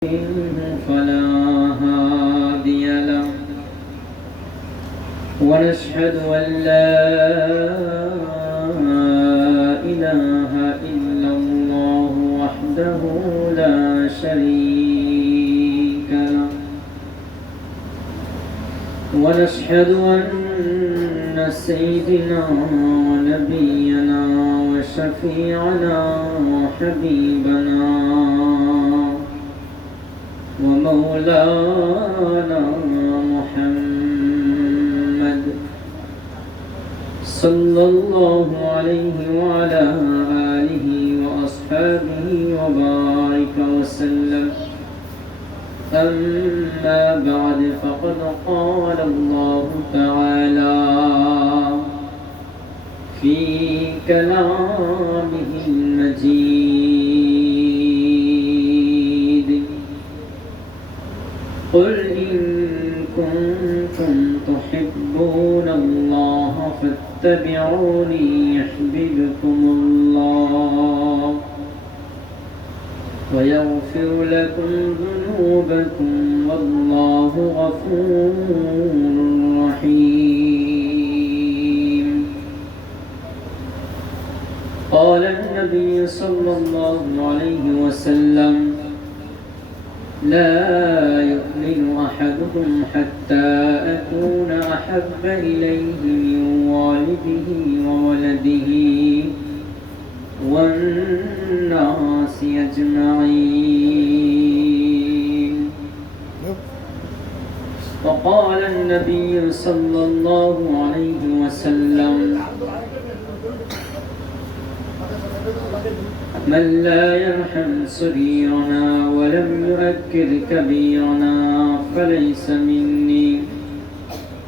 فلا هادي له ونشهد أن لا إله إلا الله وحده لا شريك له ونشهد أن سيدنا ونبينا وشفيعنا وحبيبنا ومولانا محمد صلى الله عليه وعلى آله وأصحابه وبارك وسلم. أما بعد فقد قال الله تعالى في كلامه المجيد: قل إن كنتم تحبون الله فاتبعوني يحببكم الله ويغفر لكم ذنوبكم والله غفور رحيم. قال النبي صلى الله عليه وسلم: لا يؤمن أحدكم حتى أكون أحب إليه من والده وولده والناس أجمعين. وقال النبي صلى الله عليه وسلم: من لا يرحم صغيرنا ولم يؤكل كبيرنا فليس مني.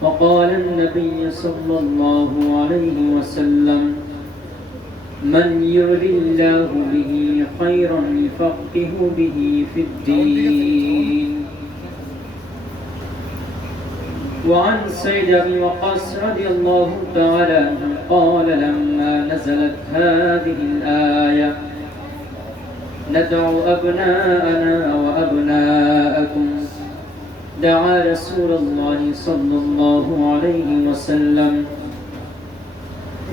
وقال النبي صلى الله عليه وسلم: من يرد الله به خيرا يفقهه به في الدين. وعن سيد أبي وقاص رضي الله تعالى عنه قال: لما نزلت هذه الآية: ندعو أبناءنا وأبناءكم، دعا رسول الله صلى الله عليه وسلم.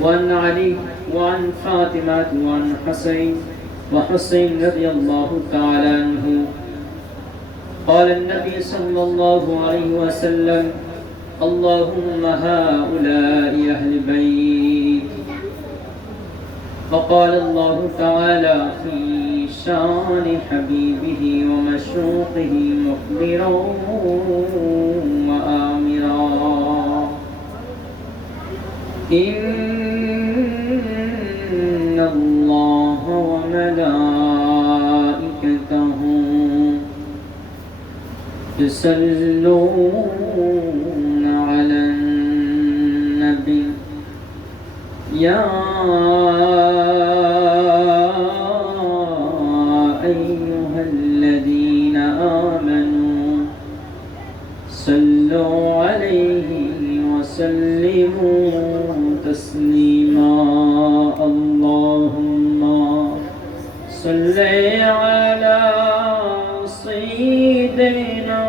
وعن علي وعن فاطمة وعن حسين رضي الله تعالى عنه قال النبي صلى الله عليه وسلم: اللهم هؤلاء أهل بيت. وقال الله تعالى في شان حبيبه ومشوقه مخبرا وآمرا: إن الله وملائكته يصلون على النبي يا أيها الذين آمنوا صلوا عليه وسلموا تسليما. اللهم صل على سيدنا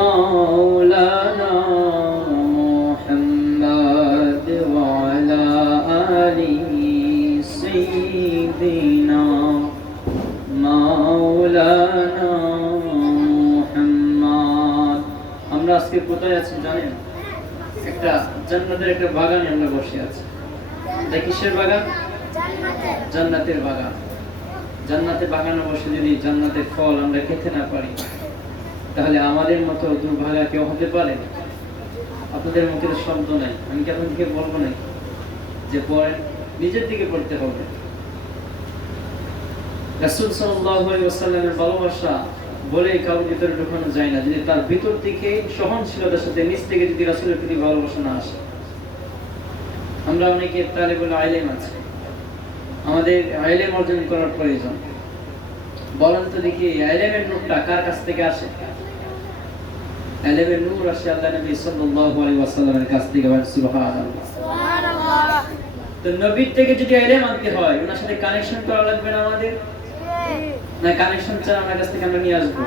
مولانا محمد وعلى آله سيدنا مولانا محمد. আমরা আজকে কোথায় আছি জানেন? একটা জান্নাতের একটা বাগানে আমরা বসে আছি। এটা কিসের বাগান? জান্নাতের বাগান। জান্নাতের বাগানে বসে যদি জান্নাতের ফল আমরা খেতে না পারি তাহলে আমাদের মতো দুর্ভাগা কেউ হতে পারে? আপনাদের মুখে শব্দ নাই, আমি কি আপনাদেরকে বলবো না যে পড়েন? নিজের দিকে পড়তে হবে। রাসূল সাল্লাল্লাহু আলাইহি ওয়াসাল্লামের ভালোবাসা বলে কারোর ভিতরে ঢোকানো যায় না যদি তার ভিতর থেকে সহনশীলতার সাথে নিজ থেকে যদি রাসূলের প্রতি ভালোবাসা না আসে। আমরা অনেকে তালেবুল ইলম আছে, আমাদের ইলম অর্জন করার প্রয়োজন। বলেন তো দেখি, ইলমের নূরটা কার কাছ থেকে আসে? ইলমের নূর আসে আল্লাহ নবী সাল্লাল্লাহু আলাইহি ওয়াসাল্লামের কাছ থেকে। সুবহানাল্লাহ, সুবহানাল্লাহ। তো নবীর থেকে যদি ইলম আনতে হয় ওনার সাথে কানেকশন করা লাগবে না আমাদের? না কানেকশন ছাড়া আমার কাছ থেকে আমরা নিয়ে আসবো?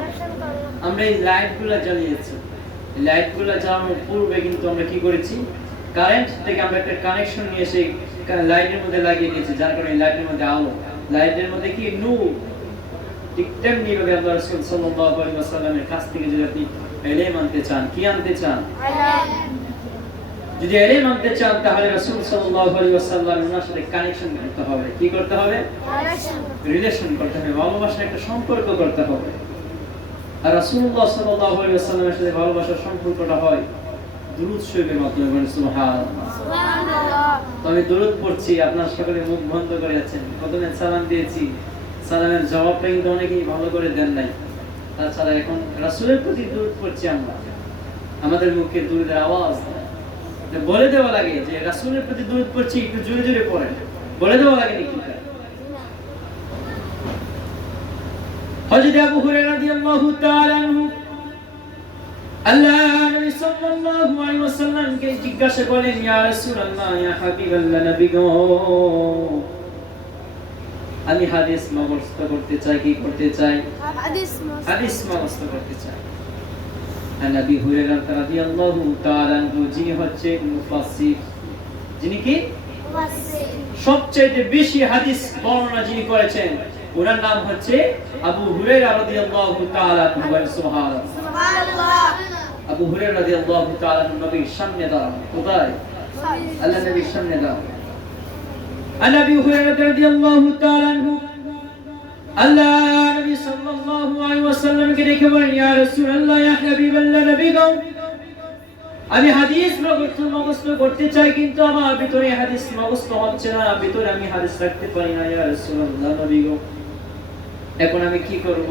আমরা এই লাইটগুলো জ্বালিয়েছি, লাইটগুলো জ্বালানোর পূর্বে কিন্তু আমরা কি করেছি, কারেন্ট থেকে আমরা একটা কানেকশন নিয়ে সেই লাইটের মধ্যে লাগিয়ে দিয়েছি, যার কারণে লাইটের মধ্যে আলো, লাইটের মধ্যে কি নূর। ঠিক তেমনি ভাবে আল্লাহ রাসূল সাল্লাল্লাহু আলাইহি ওয়াসাল্লামের কাছ থেকে যদি আপনি ইলম আনতে চান, কি আনতে চান? যদি ইলম আনতে চান তাহলে রাসূল সাল্লাল্লাহু আলাইহি ওয়াসাল্লামের ওনার সাথে কানেকশন করতে হবে। কি করতে হবে? রিলেশন করতে হবে, ভালোবাসার একটা সম্পর্ক করতে হবে। আর রাসূলুল্লাহ সাল্লাল্লাহু আলাইহি ওয়াসাল্লামের সাথে ভালোবাসার সম্পর্কটা হয় দুরূদ শরীফের মাধ্যমে। বলেন সুবহানাল্লাহ। সুবহানাল্লাহ। তো আমি দুরূদ পড়ছি, আপনারা সকলে মুখ বন্ধ করে আছেন। প্রথমে সালাম দিয়েছি, সালামের জবাবটা কিন্তু অনেকেই ভালো করে দেন নাই। তাছাড়া এখন রাসূলের প্রতি দুরূদ পড়ছি আমরা, আমাদের মুখে দুরূদের আওয়াজ বলে দেওয়া লাগে যে রাসূলের প্রতি দুরূদ পড়ছি, একটু জোরে জোরে পড়েন, বলে দেওয়া লাগে নাকি? হযরত আবু হুরায়রা রাদিয়াল্লাহু তাআলা আনহু আল্লাহ নবী সাল্লাল্লাহু আলাইহি ওয়াসাল্লামকে জিজ্ঞাসা করলেন, ইয়া রাসূলুল্লাহ, ইয়া হাবিবাল্লাহ, নবী গো, আমি হাদিস মুখস্থ করতে চাই। কি করতে চাই? হাদিস মুখস্থ করতে চাই। নবী হুরায়রা রাদিয়াল্লাহু তাআলা আনহু যিনি হচ্ছেন মুফাসসির, যিনি কি মুফাসসির, সবচেয়ে বেশি হাদিস বর্ণনা যিনি করেছেন, ওনার নাম হচ্ছে আবু হুরায়রা রাদিয়াল্লাহু তাআলা আনহু। সুবহানাল্লাহ। সুবহানাল্লাহ। আবু হুরায়রা রাদিয়াল্লাহু তাআলা আনহু নবীর সামনে দাঁড়ানো, কোথায়? আল্লাহ নবীর সামনে দাঁড়ানো। আবু হুরায়রা রাদিয়াল্লাহু তাআলা আনহু আল্লাহ নবী সাল্লাল্লাহু আলাইহি ওয়াসাল্লামকে ডেকে বলেন, ইয়া রাসূলুল্লাহ, ইয়া হাবিবাল্লাহ, নবী গো, আমি হাদিস মুখস্থ করতে চাই, কিন্তু আমার ভিতরে হাদিস মুখস্থ হচ্ছে না, ভিতরে আমি হাদিস রাখতে পারি না। ইয়া রাসূলুল্লাহ, নবী গো, এখন আমি কি করব?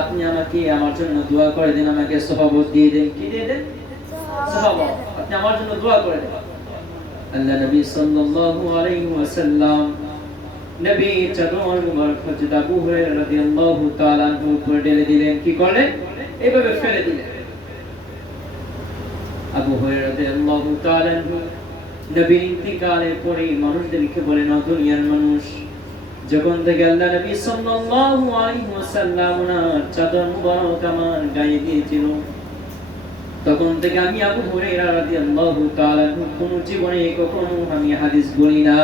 আপনি আমাকে আমার জন্য দোয়া করে দেন, আমাকে সহবত দিয়ে দেন। কি দিয়ে দেন? সহবত। আপনি আমার জন্য দোয়া করে দেন। আল্লাহ নবী সাল্লাল্লাহু আলাইহি ওয়াসাল্লাম নবী চাদর মুবারক হযরত আবু হুরায়রা রাদিয়াল্লাহু তাআলা আনহু উপরে ঢেলে দিলেন। কি করলেন? এইভাবে ফেলে দিলেন। আবু হুরায়রা রাদিয়াল্লাহু তাআলা আনহু নবীর ইন্তিকালের পরে মানুষদেরকে বলেন, ও দুনিয়ার মানুষ, যখন থেকে আল্লাহ নবী সাল্লাল্লাহু আলাইহি ওয়াসাল্লাম ওনার চাদর মুবারক আমার গায়ে দিয়েছিল, তখন থেকে আমি আবু হুরায়রা রাদিয়াল্লাহু তাআলা আনহু কোন জীবনে কখনো আমি হাদিস বলি না।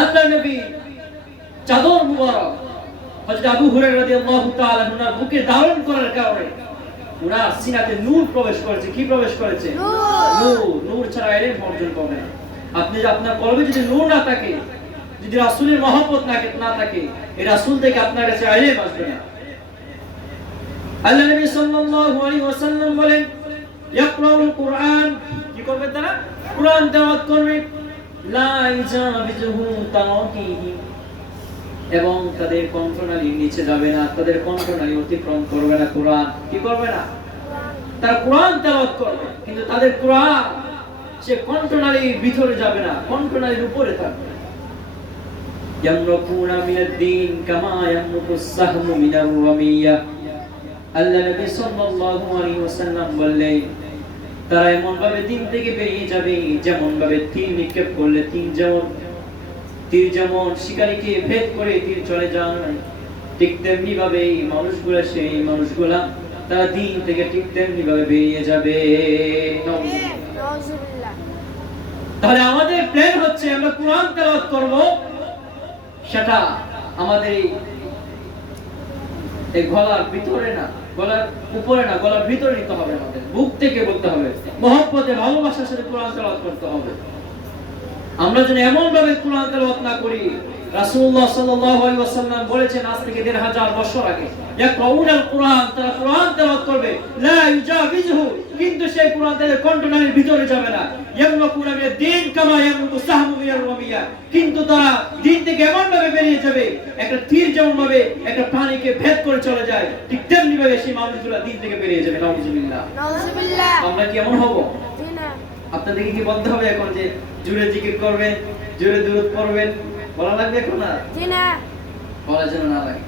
আল্লাহ নবী চাদর মুবারক হযরত আবু হুরায়রা রাদিয়াল্লাহু তাআলা আনহু বুকে ধারণ করার কারণে ওনার সিনাতে নূর প্রবেশ করেছে। কি প্রবেশ করেছে? নূর। নূর ছাড়া ইলম অর্জন করবে না। আপনি যদি আপনার কলবে যদি নূর না থাকে, যদি রাসূলের মহব্বত না থাকে, এই রাসূল থেকে আপনার কাছে ইলম আসবে না। আল্লাহ নবী সাল্লাল্লাহু আলাইহি ওয়াসাল্লাম বলেন, ইয়াকরাউল কুরআন, কি করবে তারা? কুরআন তেলাওয়াত করবে, লা ইজাবিজুহু তাওয়াকিহি, এবং তাদের কণ্ঠনালীর নিচে যাবে না, তাদের কণ্ঠনালী অতিক্রম করবে না। কুরআন কি করবে না? তারা কুরআন তেলাওয়াত করবে, কিন্তু তাদের কুরআন সে কণ্ঠনালীর ভিতরে যাবে না, কণ্ঠনালীর উপরে থাকবে। ইয়ামরুকুনা মিনাদ-দ্বীন কামা ইয়ামরুকুস সাহমু মিনার রামিয়া। আল্লাহ নবী সাল্লাল্লাহু আলাইহি ওয়াসাল্লাম বললেন, তারা এমন ভাবে দিন থেকে বেরিয়ে যাবে যেমন ভাবে তীর নিক্ষেপ করলে তীর যেমন শিকারীকে ভেদ করে তীর চলে যায়, ঠিক তেমনি ভাবে এই মানুষগুলা তারা দিন থেকে ঠিক তেমনি ভাবে বেরিয়ে যাবে। তাহলে আমাদের প্ল্যান হচ্ছে আমরা কুরআন তেলাওয়াত করব, সেটা আমাদের এই গলার ভিতরে না, গলার উপরে না, গলার ভিতরে নিতে হবে। আমাদের বুক থেকে বলতে হবে, মহব্বতে ভালোবাসার সাথে কোরআন তেলাওয়াত করতে হবে। আমরা যেন এমন ভাবে কোরআন তেলাওয়াত না করি, রাসূলুল্লাহ সাল্লাল্লাহু আলাইহি ওয়াসাল্লাম বলেছেন আজ থেকে ১৫০০ বছর আগে, ইয়াকরাউনাল কুরআন, তারা কোরআন তেলাওয়াত করবে, লা ইউজাবিজহু, কিন্তু সেই কোরআন তাদের কণ্ঠনালীর ভিতরে যাবে না। ইয়ামরুকুনা মিনাদ-দ্বীন কামা ইয়ামরুকু সাহমু মিনার রামিয়া, কিন্তু তারা দিন থেকে এমন ভাবে বেরিয়ে যাবে, একটা তীর যেমন ভাবে একটা প্রাণীকে ভেদ করে চলে যায়, ঠিক তেমনি ভাবে সেই মানুষগুলো দিন থেকে বেরিয়ে যাবে। নাউযুবিল্লাহ। নাউযুবিল্লাহ। আমরা কি এমন হব? না। আপনাদেরকে কি বলতে হবে এখন যে জোরে জিকির করবেন, জোরে দুরূদ পড়বেন, বলা লাগবে এখন? না, জি না, বলা যেন না লাগে।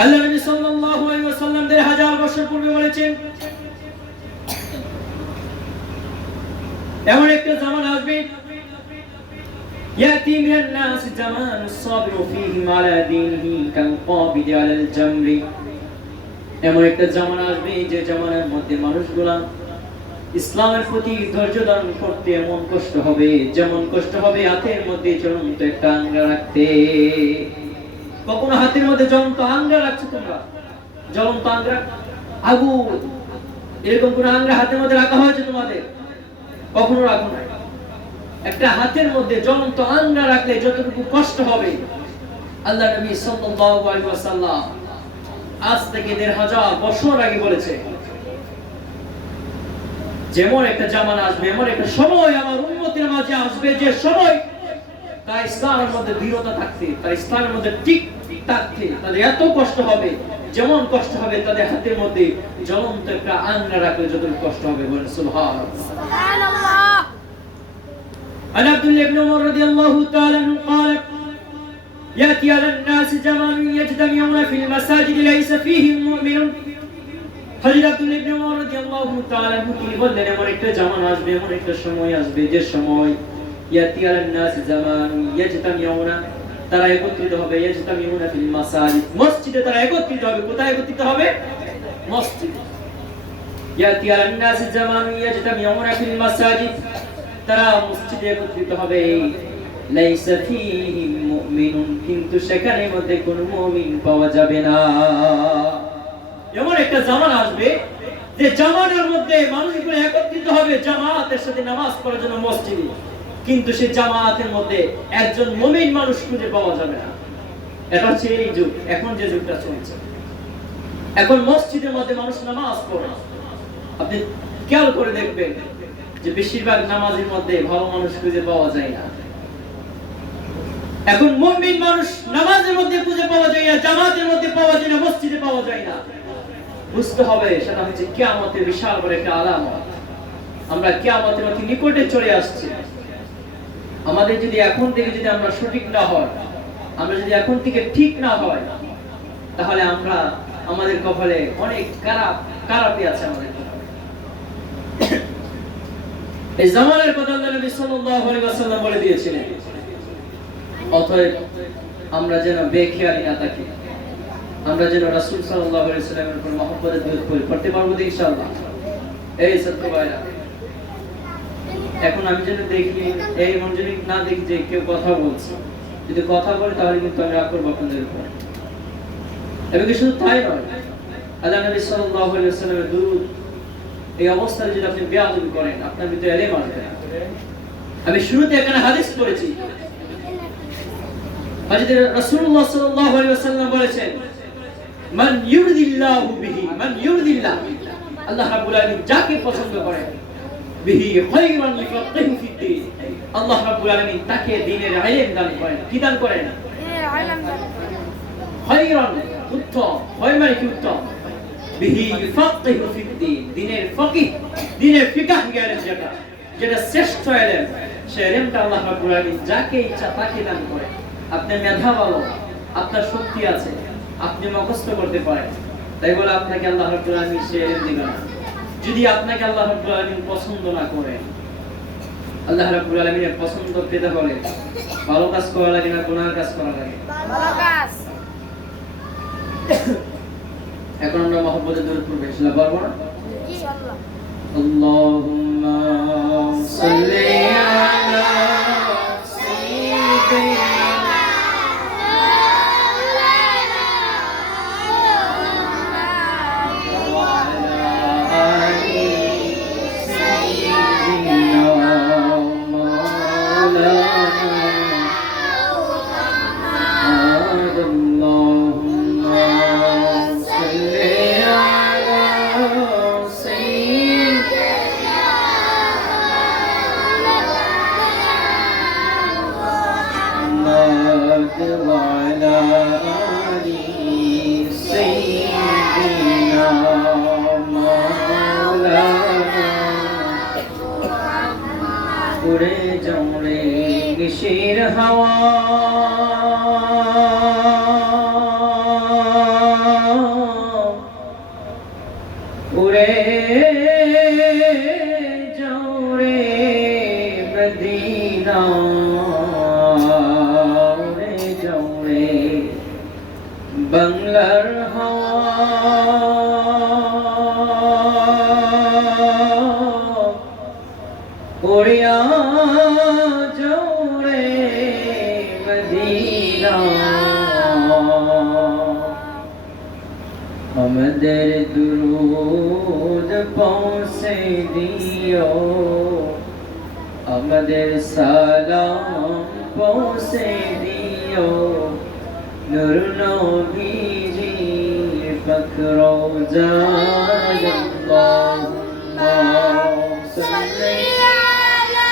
আল্লাহ নবী সাল্লাল্লাহু আলাইহি ওয়াসাল্লাম ১৫০০ বছর পূর্বে বলেছেন, এমন একটা জামানা আসবে يأتي من الناس زمان الصابر فيهم على دينه كالقابض على الجمر এমন একটা জামানা আসবে যে জামানার মধ্যে মানুষগুলা ইসলামের প্রতি ধৈর্য ধারণ করতে এমন কষ্ট হবে যেমন কষ্ট হবে হাতের মধ্যে জ্বলন্ত একটা আঙ্গা রাখতে। কখনো হাতের মধ্যে জ্বলন্ত আঙ্গা রাখছো তোমরা? জ্বলন্ত আঙ্গা, আগুন, এরকম কোন আঙ্গা হাতের মধ্যে রাখা হয়েছে তোমাদের? কখনো রাখো না। একটা হাতের মধ্যে জ্বলন্ত আঙ্গা রাখলে যতটুকু কষ্ট হবে, আল্লাহ নবী সাল্লাল্লাহু আলাইহি ওয়াসাল্লাম আজ থেকে ১৫০০ বছর আগে বলেছে, যেমন একটা জামানা আসবে, এমন একটা সময় আমার উম্মতের মাঝে আসবে যে সময় তার ইসলামের মধ্যে দৃঢ়তা থাকতে, তার ইসলামের মধ্যে ঠিক থাকতে তাদের এত কষ্ট হবে, যেমন কষ্ট হবে তাদের হাতের মধ্যে জ্বলন্ত একটা আঙ্গা রাখলে যতটুকু কষ্ট হবে। বলেন সুবহানাল্লাহ। عن عبد الله بن عمر رضي الله تعالى عنه قال يأتي على الناس زمان يجتمعون في المساجد ليس فيهم مؤمن। হযরত আব্দুল্লাহ ইবনে ওমর রাদিয়াল্লাহু তাআলা আনহু তিনি বললেন, এমন একটা জামানা আসবে, এমন একটা সময় আসবে যে সময় ইয়াতি আলান নাস জামান ইয়াজতামিউনা, তারা একত্রিত হবে, ইয়াজতামিউনা ফিল মাসাজিদ, মসজিদে তারা একত্রিত হবে। কোথায় একত্রিত হবে? মসজিদে। ইয়াতি আলান নাস জামান ইয়াজতামিউনা ফিল মাসাজিদ, তারা মসজিদে একত্রিত হবে। লাইসা ফীহিম মুমিনুন, কিন্তু সেখানে মধ্যে কোনো মুমিন পাওয়া যাবে না। এমন একটা জামানা আসবে যে জামানার মধ্যে মানুষগুলো একত্রিত হবে জামাতের সাথে নামাজ পড়ার জন্য মসজিদে, কিন্তু সেই জামাতের মধ্যে একজন মুমিন মানুষ খুঁজে পাওয়া যাবে না। এটা হচ্ছে এই যুগ, এখন যে যুগটা চলছে। এখন মসজিদের মধ্যে মানুষ নামাজ পড়ে, আপনি খেয়াল করে দেখবেন যে বেশিরভাগ নামাজের মধ্যে ভালো মানুষ খুঁজে পাওয়া যায় না। এখন মুমিন মানুষ নামাজের মধ্যে খুঁজে পাওয়া যায় না, জামাতের মধ্যে পাওয়া যায় না, মসজিদে পাওয়া যায় না। বুঝতে হবে সেটা হচ্ছে কিয়ামতের বিশাল বড় একটা আলামত। আমরা কিয়ামতের অতি নিকটে চলে আসছি। আমাদের যদি এখন থেকে যদি আমরা সঠিক না হয়, আমরা যদি এখন থেকে ঠিক না হয়, তাহলে আমরা আমাদের কপালে অনেক খারাপই আছে আমাদের কপালে। এই জামানের কথা আল্লাহ নবী সাল্লাল্লাহু আলাইহি ওয়াসাল্লাম বলে দিয়েছিলেন। অতএব আমরা যেন বেখেয়ালি না থাকি, আমরা যেন রাসূল সাল্লাল্লাহু আলাইহি ওয়াসাল্লামের উপর মহব্বতের দরুদ পড়তে পারবো ইনশাআল্লাহ। এই সত্য ভাইরা, এখন আমি যেন দেখি, এই মন যদি না দেখি যে কেউ কথা বলছে, যদি কথা বলে তাহলে কিন্তু আমি রাগ করবো আপনাদের উপর। এবং শুধু তাই নয়, আল্লাহ নবী সাল্লাল্লাহু আলাইহি ওয়াসাল্লামের দরুদ এই অবস্থায় যদি আপনি বেয়াদবি করেন, আপনার ভিতরে এলেম আসবে না। আমি শুরুতে এখানে হাদিস পড়েছি, হযরত রাসূলুল্লাহ সাল্লাল্লাহু আলাইহি ওয়াসাল্লাম বলেছেন, মান ইউরিদিল্লাহু বিহি, মান ইউরিদিল্লাহ, আল্লাহ রাব্বুল আলামিন যাকে পছন্দ করেন, বিহি খায়রান ইফাক্কিহু ফিদ্দীন, আল্লাহ রাব্বুল আলামিন তাকে দ্বীনের ইলম দান করেন। কি দান করেন? ইলম দান করেন। খায়রান, উত্তম, হয় মানে কি উত্তম, বিহি ইফাক্কিহু ফিদ্দীন, দ্বীনের ফকিহ, দ্বীনের ফিকহ জ্ঞান যেটা শ্রেষ্ঠ ইলম, সেই ইলমটা আল্লাহ রাব্বুল আলামিন যাকে ইচ্ছা তাকে দান করেন। আপনি মেধা ভালো, আপনার শক্তি আছে, আপনি মুখস্থ করতে পারেন, তাই বলে আপনাকে আল্লাহ রাব্বুল আলামিন সে ইলম দিবেন না। যদি আপনাকে আল্লাহ রাব্বুল আলামিন পছন্দ না করেন, আল্লাহ রাব্বুল আলামিনের পছন্দ পেতে হলে ভালো কাজ করা লাগে না গুনাহ কাজ করা লাগে? ভালো কাজ। এখন আমরা মহব্বতের দরুদ পড়ব, ইনশাআল্লাহ পারবো না? ইনশাআল্লাহ। আল্লাহুম্মা সাল্লি আলা সাইয়্যিদিনা উড়ে জমরে নিশির হাওয়া, উড়ে জমরে মদিনা, বাংলার হাওয়া উড়িয়া জোরে মদিনা আমাদের দুরুদ পৌঁছে দিও আমাদের সালাম পৌঁছে দিও নূর নবীজির পাক রওজায় আল্লাহুম্মা সাল্লি আলা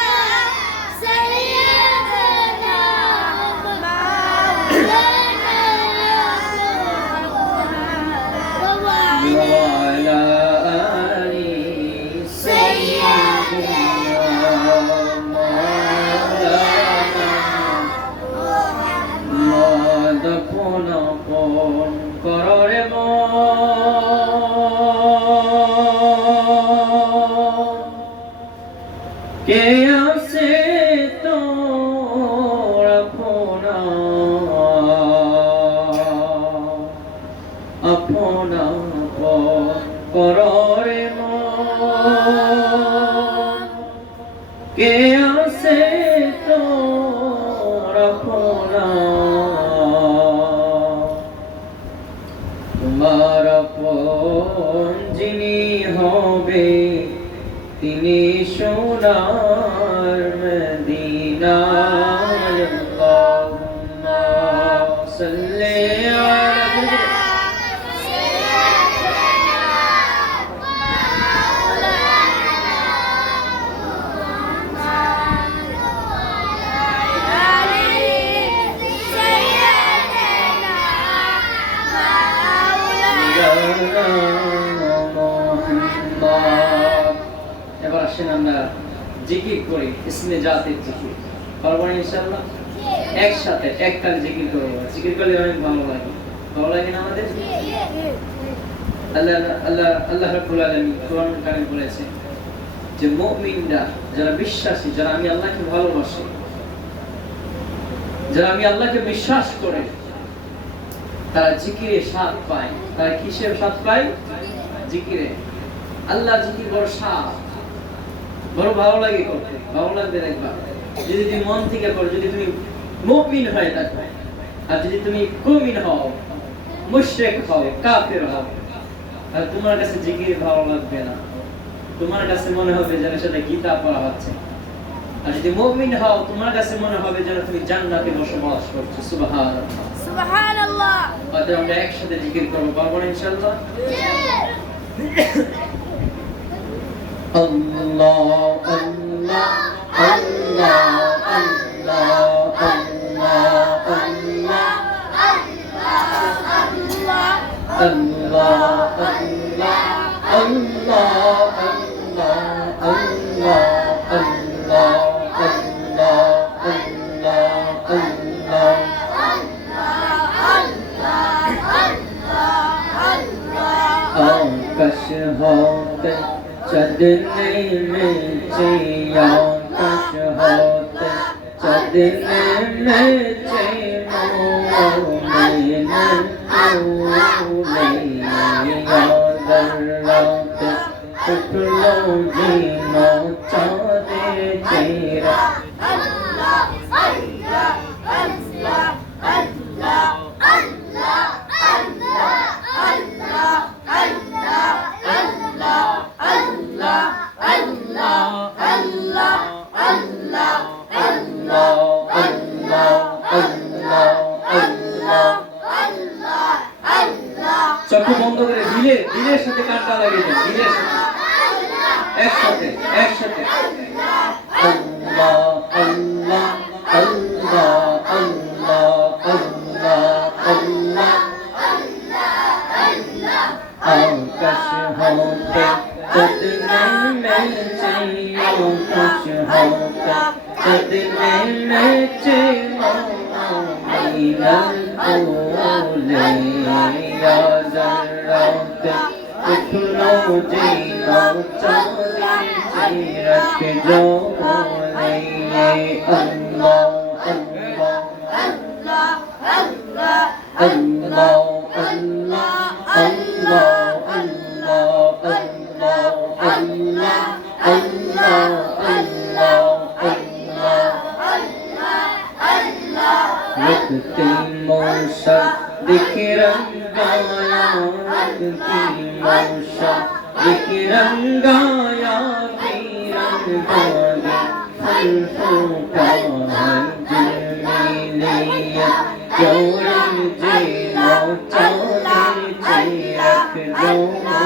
সাইয়্যিদিনা মাওলানা ওয়া আলা আলি সাইয়্যিদিনা দফন কররে কে আছে তোর আপনা আপনা কররে কে আছে তোর আপনা তোমার আপন যিনি হবে তিনি সোনার মদিনায় আল্লাহুম্মা সাল্লি আলা এবার আসেন আমরা জিকির করি ইসমে জাতের জিকির পারবো না ইনশাআল্লাহ একসাথে এককালে জিকির করবো জিকির করলে অনেক ভালো লাগে না আমাদের আল্লাহ আল্লাহ আল্লাহ রাব্বুল আলামিন কোরআন কারিমে বলেছে যে মুমিনরা যারা বিশ্বাসী যারা আমি আল্লাহকে ভালোবাসি যারা আমি আল্লাহকে বিশ্বাস করে তারা জিকিরে স্বাদ পায় তারা কিসের স্বাদ পায় জিকিরে আল্লাহ জিকির বড় স্বাদ বড় ভালো লাগে করতে ভালো লাগবে দেখবা যদি তুমি মন থেকে করো যদি তুমি মুমিন হয়ে থাকো আর যদি তুমি কুমিন হও মুশরিক হও কাফের হও আর তোমার কাছে জিকির ভালো লাগবে না তোমার কাছে মনে হবে যেন সেটা গীতা পড়া হচ্ছে আর যদি মুমিন হও তোমার কাছে মনে হবে যেন তুমি জান্নাতে বসবাস করছো সুবহানাল্লাহ সুবহানাল্লাহ আজ আমরা একসাথে জিকির করব পারবো ইনশাআল্লাহ আল্লাহ আল্লাহ আল্লাহ আল্লাহ আল্লাহ আল্লাহ আল্লাহ आकाश होते चदने में आकाश होते चदने में চক্ষু বন্ধ করে দিলের সাথে কানটা লাগিয়ে দেন দিলের সাথে একসাথে একসাথে আল্লাহ আল্লাহ আল্লাহ আল্লাহ আল্লাহ আল্লাহ আকাশ হতে চদনে में आकाश होते चदने में रख जो अल्लाह अल्लाह अल्लाह अल्लाह बिखरंगाया की मौशा बिखरंगाया बीरंग बागे फूल फूटा है जिलमिलिया जोड़न जेलो चांदन चिरक जोने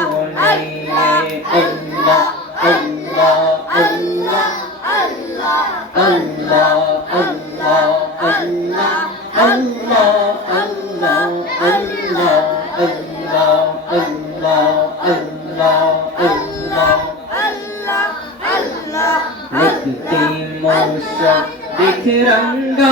अल्लाह अल्लाह अल्लाह अल्लाह अल्लाह अल्लाह अल्लाह अल्लाह अल्लाह अल्लाह अल्लाह अल्लाह अल्लाह अल्लाह लगती मौशा बिखरंगाया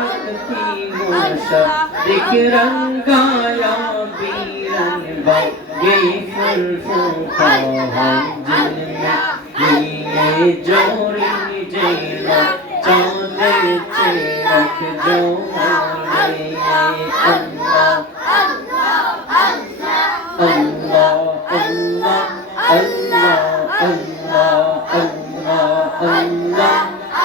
लगती मौशा बिखरंगाया बीरंग बागे फूल फूटा है जिनमें ये जोड़ी जेला चांदन चिरक जोने अल्लाह अल्लाह अल्लाह अल्लाह अल्लाह अल्लाह अल्लाह अल्लाह अल्लाह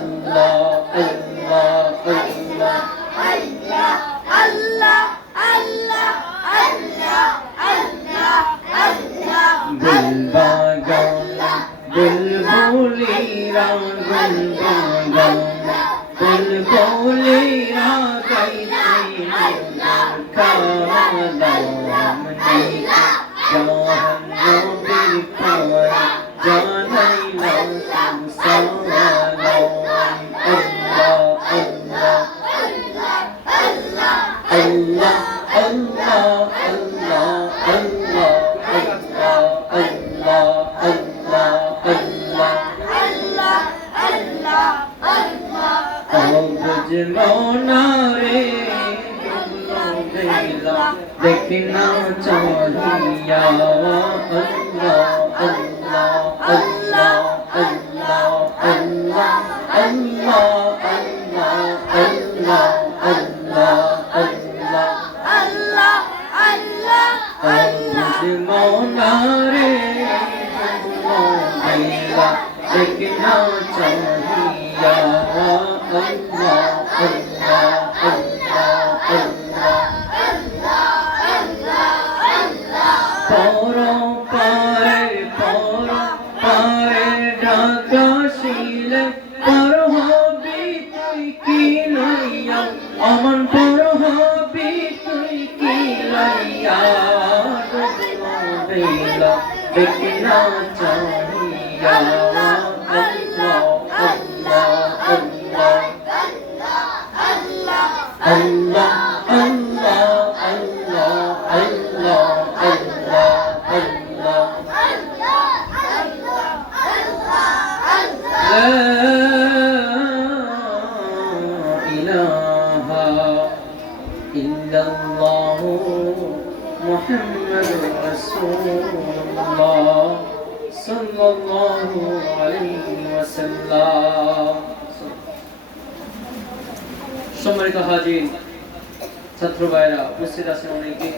अल्लाह अल्लाह अल्लाह बुलबुलीरा गुलबागा बुलबुलीरा गाइते काला हमने जहन्नो बिरखार जानैला संसारो अल्लाह अल्लाह अल्लाह अल्लाह अल्लाह अल्लाह अल्लाह अल्लाह अल्लाह बुझलो रे देखना चाहिया अल्लाह अल्लाह अल्लाह अल्लाह अल्लाह अल्लाह अल्लाह अल्लाह अल्लाह बुझलो रे देखना चाहिया अल्लाह अल्लाह अल्लाह परो पारे ढाका शीले पर हबी तुई की लैया अमन पर हबी तुई की लैया बेला देखना चाहिया अल्लाह अल्लाह अल्लाह अल्लाह अल्लाह अल्लाह अल्लाह अल्लाह अल्लाह ला इलाहा इल्लल्लाह मुहम्मदुर रसूलुल्लाह सल्लल्लाहु अलैहि वसल्लम। সম্মানিত হাজির, ছাত্র ভাইরা উপস্থিত আছেন অনেকে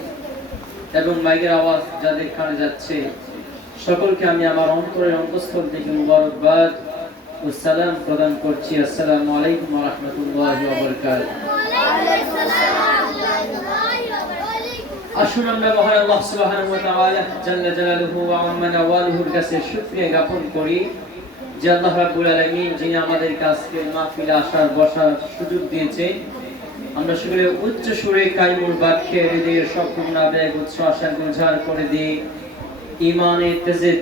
এবং মাইকের আওয়াজ যাদের কানে যাচ্ছে সকলকে আমি আমার অন্তরের অন্তঃস্থল থেকে মুবারকবাদ ও সালাম প্রদান করছি। আসসালামু আলাইকুম ওয়া রাহমাতুল্লাহি ওয়া বারাকাতুহু। আসুন আমরা মহান আল্লাহ সুবহানাহু ওয়া তাআলা জাল্লা জালালুহু ওয়া আম্মা নাওয়ালুহুর কাছে শুকরিয়া জ্ঞাপন করি যে আল্লাহ রাব্বুল আলামিন যিনি আমাদের কাছে মাহফিলে আসার বসার সুযোগ দিয়েছে। আমরা সকলে উচ্চ সুরে কালিমুল বাক্যে হৃদয়ের সম্পূর্ণ আবেগ উচ্ছ্বাস গুলজার করে দিই ঈমানে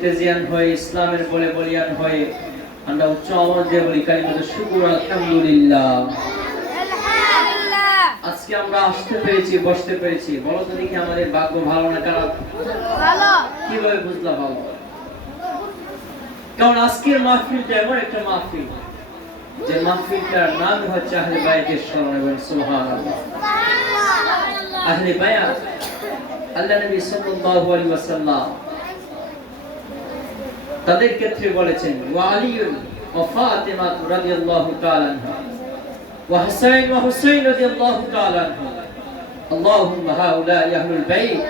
তেজিয়ান হয়ে ইসলামের বলে বলিয়ান হয়ে আমরা উচ্চ আওয়াজে বলি কালিমাতুশ শুকর আলহামদুলিল্লাহ। আজকে আমরা আসতে পেরেছি, বসতে পেরেছি, বলো তো দেখি আমাদের ভাগ্য ভালো না খারাপ? ভালো। কিভাবে বুঝলা ভালো? কারণ আজকের মাহফিলটা এমন একটা মাহফিল যে মাহফিলটার নাম হচ্ছে আহলে বাইতের স্মরণ এবং সুবহানাল্লাহ। আহলে বায়াত আল্লাহ নবী সাল্লাল্লাহু আলাইহি ওয়াসাল্লাম তাদের ক্ষেত্রে বলেছেন ওয়া আলিয়ুন ওয়া ফাতিমা রাদিয়াল্লাহু তাআলা আনহা ওয়া হাসান ওয়া হুসাইন রাদিয়াল্লাহু তাআলা আনহু আল্লাহুম্মা হাউলা আহলুল বাইত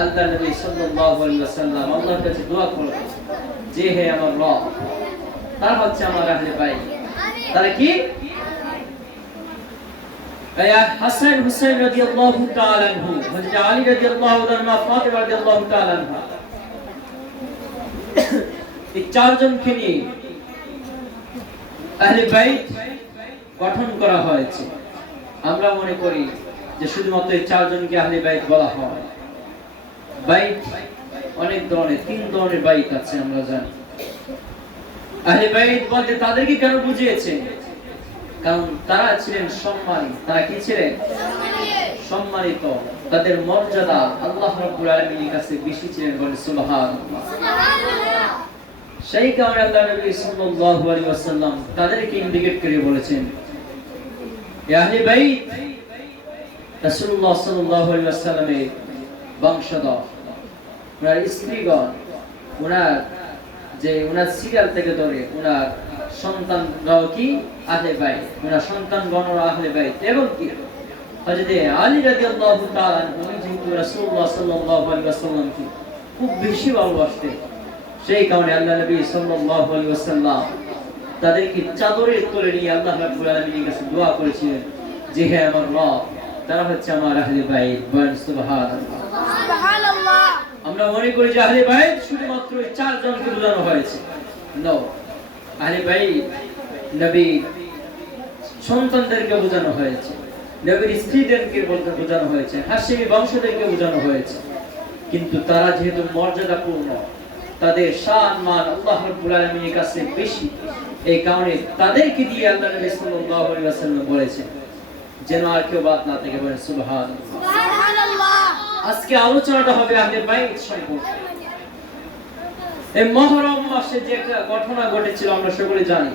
আল্লাহ নবী সাল্লাল্লাহু আলাইহি ওয়াসাল্লাম আল্লাহর কাছে দোয়া করলেন যে হে আমার রব, তারা হচ্ছে আমার আহলে বাইত। তারা কি? হাসান হুসাইন রাদিয়াল্লাহু তাআলা আনহু, হযরত আলী রাদিয়াল্লাহু তাআলা, ফাতিমা রাদিয়াল্লাহু তাআলা আনহা, এই চারজনকে নিয়ে আহলে বাইত গঠন করা হয়েছে। আমরা মনে করি যে শুধুমাত্র এই চারজনকে আহলে বাইত বলা হয়। বাইত অনেক ধরনের, 3 ধরনের বাইত আছে আমরা জানি। আহলে বাইত বলতে তাদেরকে কেন বুঝিয়েছে? কারণ তারা ছিলেন সম্মানী। তারা কি ছিলেন? সম্মানিত। তাদের মর্যাদা আল্লাহ রাব্বুল আলামিনের কাছে বেশি ছিলেন। বলেন সুবহানাল্লাহ। সেই কারণে আল্লাহ নবী সাল্লাল্লাহু আলাইহি ওয়াসাল্লাম তাদেরকে ইন্ডিকেট করে বলেছেন, ইয়া আহলে বাইত, রাসূলুল্লাহ সাল্লাল্লাহু আলাইহি ওয়াসাল্লামের বংশধর, ওনার স্ত্রীগণ, ওনার সিরিয়াল থেকে ধরে ওনার সন্তানরাও কি আহলে বাইত, ওনার সন্তানগণও আহলে বাইত। এবং কি হযরত আলী রাদিয়াল্লাহু তাআলা আনহু যেহেতু রাসূলুল্লাহ সাল্লাল্লাহু আলাইহি ওয়াসাল্লামকে খুব বেশি ভালোবাসতেন, সেই কারণে আল্লাহ নবী সাল্লাল্লাহু আলাইহি ওয়াসাল্লাম তাদেরকে চাদরের তলে নিয়ে আল্লাহ রাব্বুল আলামিনের কাছে দোয়া করেছিলেন যে হে আমার রব, তারা হচ্ছে আমার আহলে বাইত। বলেন সুবহানাল্লাহ। সুবহানাল্লাহ। আমরা মনে করি যে আহলে বাইত শুধুমাত্র 4 জনকে বোঝানো হয়েছে। নো, আহলে বাইত নবীর সন্তানদেরকে বোঝানো হয়েছে, নবীর স্ত্রীদেরকে বোঝানো হয়েছে, হাশিমি বংশদেরকে বোঝানো হয়েছে। কিন্তু তারা যেহেতু মর্যাদাপূর্ণ, তাদের শান মান আল্লাহ রাব্বুল আলামিনের কাছে বেশি, এই কারণে তাদেরকে দিয়ে আল্লাহ নবী সাল্লাল্লাহু আলাইহি ওয়াসাল্লাম বলেছেন যেন আর কেউ বাদ না থাকে। বলেন সুবহানাল্লাহ। সুবহানাল্লাহ। আজকে আলোচনাটা হবে আহলে বাইত সম্পর্কে। এই মুহররম মাসে যে একটা ঘটনা ঘটেছিল আমরা সকলে জানি।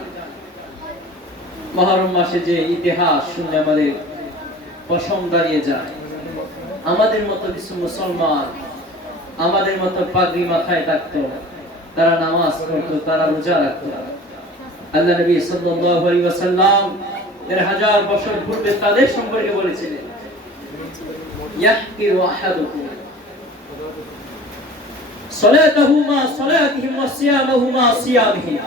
মুহররম মাসে যে ইতিহাস শুনে আমাদের পশম দাঁড়িয়ে যায়। আমাদের মতো কিছু মুসলমান আমাদের মতো পাগড়ি মাথায় থাকতো, তারা নামাজ পড়তো, তারা রোজা রাখতো। আল্লাহ নবী সাল্লাল্লাহু আলাইহি ওয়াসাল্লাম 1000 বছর পূর্বে তাদের সম্পর্কে বলেছিলেন, ইয়াহকিরু আহাদুকুম সালাতাহু মা সালাতিহিম ওয়া সিয়ামাহু মা সিয়ামিহিম।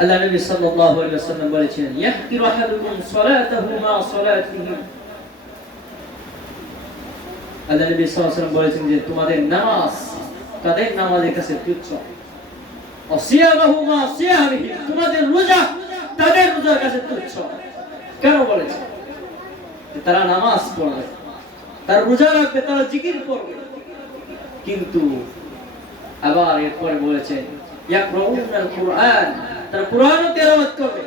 আল্লাহ নবী সাল্লাল্লাহু আলাইহি ওয়াসাল্লাম বলেছেন, ইয়াহকিরু আহাদুকুম সালাতাহু মা সালাতিহিম। আল্লাহ নবী সাল্লাল্লাহু আলাইহি ওয়াসাল্লাম বলেছেন যে তোমাদের নামাজ তাদের নামাজের কাছে তুচ্ছ, ওয়া সিয়ামাহু মা সিয়ামিহিম, তোমাদের রোজা তাদের রোজার কাছে তুচ্ছ। কেন বলেছে? তারা নামাজ পড়বে, তারা রোজা রাখবে, তারা জিকির করবে, কিন্তু আবার এরপরে বলেছেন ইয়াকরাউনাল কুরআন, তারা কুরআনও তেলাওয়াত করবে,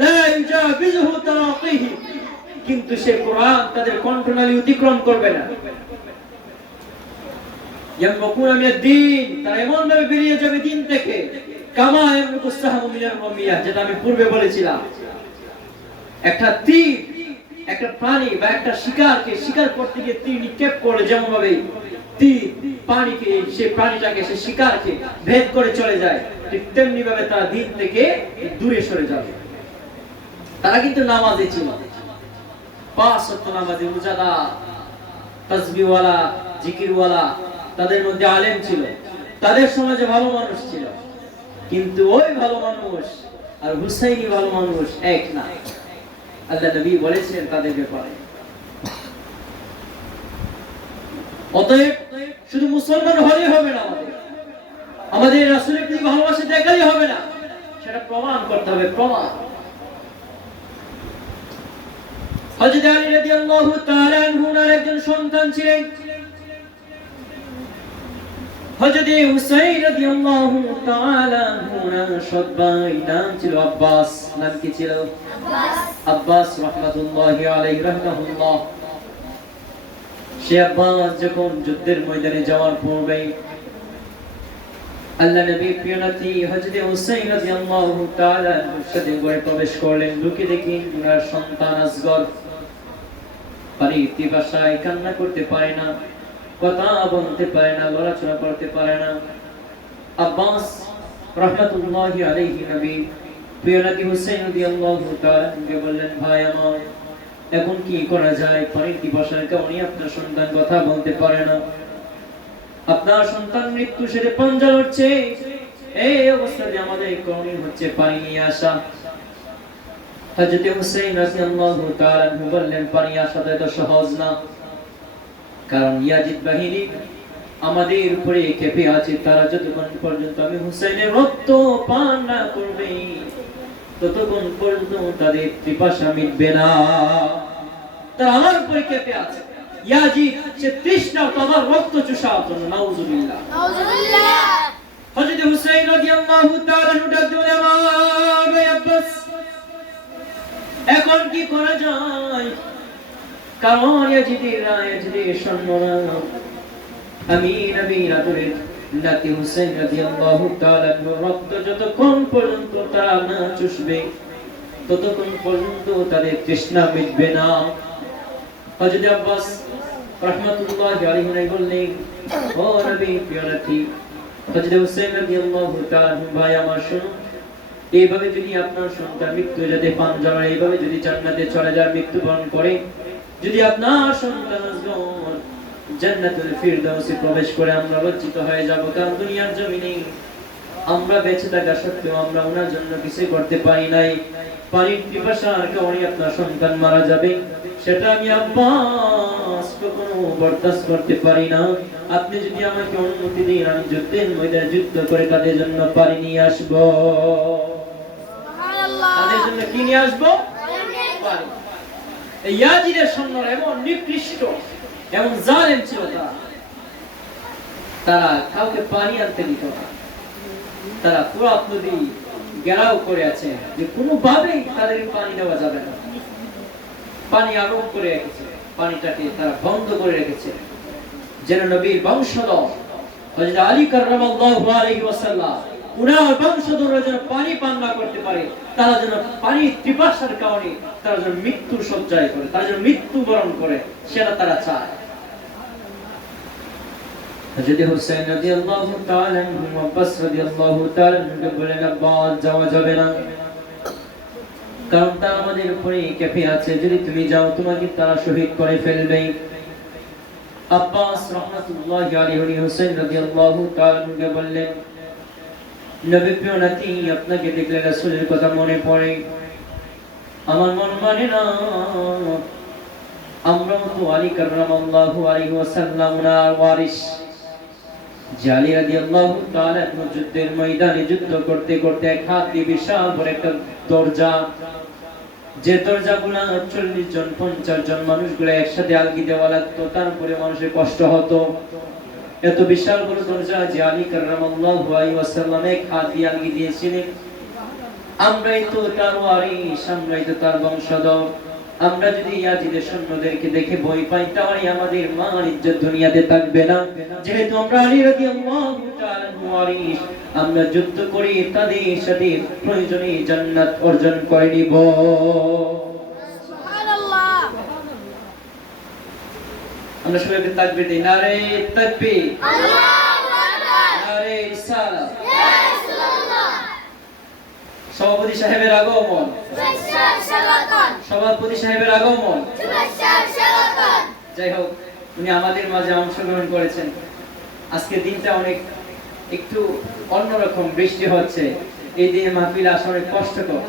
লা ইউজাবিজুহু তারাকিহিম, কিন্তু সে কুরআন তাদের কণ্ঠনালী অতিক্রম করবে না। ইয়ামকুনা মিনাদ দ্বীন, তারা এমন ভাবে বেরিয়ে যাবে দিন থেকে, কামা ইয়ামকুু সাহমু মিনাল রামিয়া, যেটা আমি পূর্বে বলেছিলাম। একটা তীর একটা প্রাণী বা একটা শিকারকে শিকার করতে গিয়ে তীর নিক্ষেপ করে যেমন ভাবে তীর পানিকে, সে প্রাণীটাকে, সে শিকারকে ভেদ করে চলে যায়, ঠিক তেমনি ভাবে তারা দিন থেকে দূরে সরে যাবে। তারা কিন্তু নামাজে ছিল, 5 ওয়াক্ত নামাজে, রোজাদার, তাসবিহওয়ালা, জিকিরওয়ালা, তাদের মধ্যে আলেম ছিল, তাদের সমাজে ভালো মানুষ ছিল। কিন্তু ওই ভালো মানুষ আর হুসাইনি ভালো মানুষ এক না। আল্লাহ নবী বলেছেন তাদের ব্যাপারে। অতএব শুধু মুসলমান হলেই হবে না, আমাদের রাসূলের প্রতি ভালোবাসা দেখালেই হবে না, সেটা প্রমাণ করতে হবে। প্রমাণ হযরত আলী রাদিয়াল্লাহু তাআলা আনহুর একজন সন্তান ছিলেন, হযরত হুসাইন রাদিয়াল্লাহু তাআলা আনহুর সৎ ভাই নাম ছিল আব্বাস। নাম কি ছিল? আব্বাস রাহমাতুল্লাহি আলাইহি রাহমাহুল্লাহ। সে আব্বাস যখন যুদ্ধের ময়দানে যাওয়ার পূর্বে আল্লাহ নবী প্রিয় নাতি হযরত হুসাইন রাদিয়াল্লাহু তাআলা সাথে ঘরে প্রবেশ করলেন। ঢুকে দেখি ওনার সন্তান আসগর বাড়িতে বাসায় কান্না করতে পারে না, কথা বলতে পারে না, লড়াচড়া করতে পারে না। আব্বাস রাহমাতুল্লাহি আলাইহি নবী প্রিয় নাতি হুসাইন রাদিয়াল্লাহু তাআলা বললেন, ভাই আমার, এখন কি করা যায়? পানির পিপাসার কারণে আপনার সন্তান কথা বলতে পারে না, আপনার সন্তান মৃত্যু সেরে পাঞ্জা লড়ছে। এই অবস্থাতে আমাদের করণীয় হচ্ছে পানি নিয়ে আসা। হযরত হুসাইন রাদিয়াল্লাহু তাআলা বললেন, পানি আসাটা এত সহজ না, কারণ ইয়াজিদ বাহিনী আমাদের উপরে ক্ষেপে আছে। তারা যতক্ষণ পর্যন্ত আমি হুসাইনের রক্ত পান না করবে, ততক্ষণ পর্যন্ত তাদের পিপাসা মিটবে না। তারা আমার উপরে ক্ষেপে আছে। ইয়াজিদ সে তৃষ্ণা তার রক্ত চুষার জন্য। নাউজুবিল্লাহ, নাউজুবিল্লাহ। হযরত হুসাইন রাদিয়াল্লাহু তাআলা ডাক দিলেন, আমার আব্বাস, এখন কি করা যায়? কারণ ইয়াজিদের সৈন্যরা আমি নবী রাতুলের নাতি হুসাইন রাদিয়াল্লাহু তাআলা রক্ত যতক্ষণ পর্যন্ত তারা না চুষবে, ততক্ষণ পর্যন্ত তাদের তৃষ্ণা মিটবে না। হযরত আব্বাস রাহমাতুল্লাহি আলাইহি বললেন, ও নবী প্রিয় নাতি হযরত হুসাইন রাদিয়াল্লাহু তাআলা, ভাই আমার শুনুন, এইভাবে যদি আপনার সন্তান মৃত্যু যাতে পাঞ্জাবে এইভাবে যদি জান্নাতে চলে যায়, মৃত্যুবরণ করে, যদি আপনার সন্তান জান্নাতুল ফিরদাউসে প্রবেশ করে, আমরা লজ্জিত হয়ে যাব। কারণ দুনিয়ার জমিনে আমরা বেঁচে থাকা সত্ত্বেও আমরা ওনার জন্য কিছু করতে পারি নাই। পানির পিপাসার কারণে আপনার সন্তান মারা যাবে, সেটা আমি আব্বাস কখনো বরদাস্ত করতে পারি না। আপনি যদি আমাকে অনুমতি দিন, আমি যুদ্ধের ময়দানে যুদ্ধ করে তাদের জন্য পানি নিয়ে আসবো। তাদের জন্য কি নিয়ে আসবো? পানি। এই ইয়াজিদের সৈন্যরা এমন নিকৃষ্ট, এমন জালেম ছিল, তারা কাউকে পানি আনতে দিত না। তারা পুরো নদী ঘেরাও করে আছে যে কোনোভাবেই তাদের পানি দেওয়া যাবে না। পানি আরোপ করে রেখেছে, পানিটাকে তারা বন্ধ করে রেখেছে, যেন নবীর বংশধর হযরত আলী কাররামাল্লাহু আলাইহি ওয়াসাল্লাম উনার বংশধররা যেন পানি পান না করতে পারে, তারা যেন পানির পিপাসার কারণে তারা যেন মৃত্যু সজ্জায় করে, তারা যেন মৃত্যুবরণ করে, সেটা তারা চায়। হযরত হুসাইন রাদিয়াল্লাহু তাআলা আনহু আব্বাস রাদিয়াল্লাহু তাআলা আনহু বলেন, আব্বাস যাওয়া যাবে না, কারণ তারা আমাদের উপরে ক্ষেপে আছে, যদি তুমি যাও তোমাকে তারা শহীদ করে ফেলবে। আব্বাস রাহমাতুল্লাহি আলাইহি হুসাইন রাদিয়াল্লাহু তাআলা আনহু বললেন, নবী প্রিয় নাতি, আপনাকে দেখলে রাসূলের কথা মনে পড়ে, আমার মন মানে না। আমরা তো আলী কাররামাল্লাহু আলাইহি ওয়াসাল্লাম ওনার ওয়ারিস। আলী রাদিয়াল্লাহু তাআলা যুদ্ধের ময়দানে যুদ্ধ করতে করতে এক হাত দিয়ে বিশাল বড় একটা দরজা, যে দরজাগুলো 40 জন 50 জন মানুষগুলো একসাথে আলগি দেওয়া লাগতো, তারপরে মানুষের কষ্ট হতো। এত বিশাল বড় দরজা যে আলী কাররামাল্লাহু আলাইহি ওয়াসাল্লাম এক হাত দিয়ে আলগি দিয়েছিলেন। আমরাই তো তার ওয়ারিস, আমরাই তো তার বংশধর। আমরা যদি ইয়াজিদের সৈন্যদেরকে দেখে ভয় পাই, তাহলে আমাদের মান ইজ্জত দুনিয়াতে থাকবে না। যেহেতু আমরা আলী রাদিয়াল্লাহু তাআলা ওয়ারিস, আমরা যুদ্ধ করি তাদের সাথে প্রয়োজনে জান্নাত অর্জন করে নিব। সুবহানাল্লাহ। আমরা সবাই তাকবীর দিই, নারে তাকবীর, আল্লাহু আকবার, নারে রিসালাত, ইয়া রাসূলুল্লাহ। সভাপতি সাহেবের আগমন, সভাপতি সাহেবের আগমন, যাই হোক, উনি আমাদের মাঝে অংশগ্রহণ করেছেন। আজকে দিনটা অনেক একটু অন্যরকম, বৃষ্টি হচ্ছে, এই দিনে মাহফিল আসা অনেক কষ্টকর।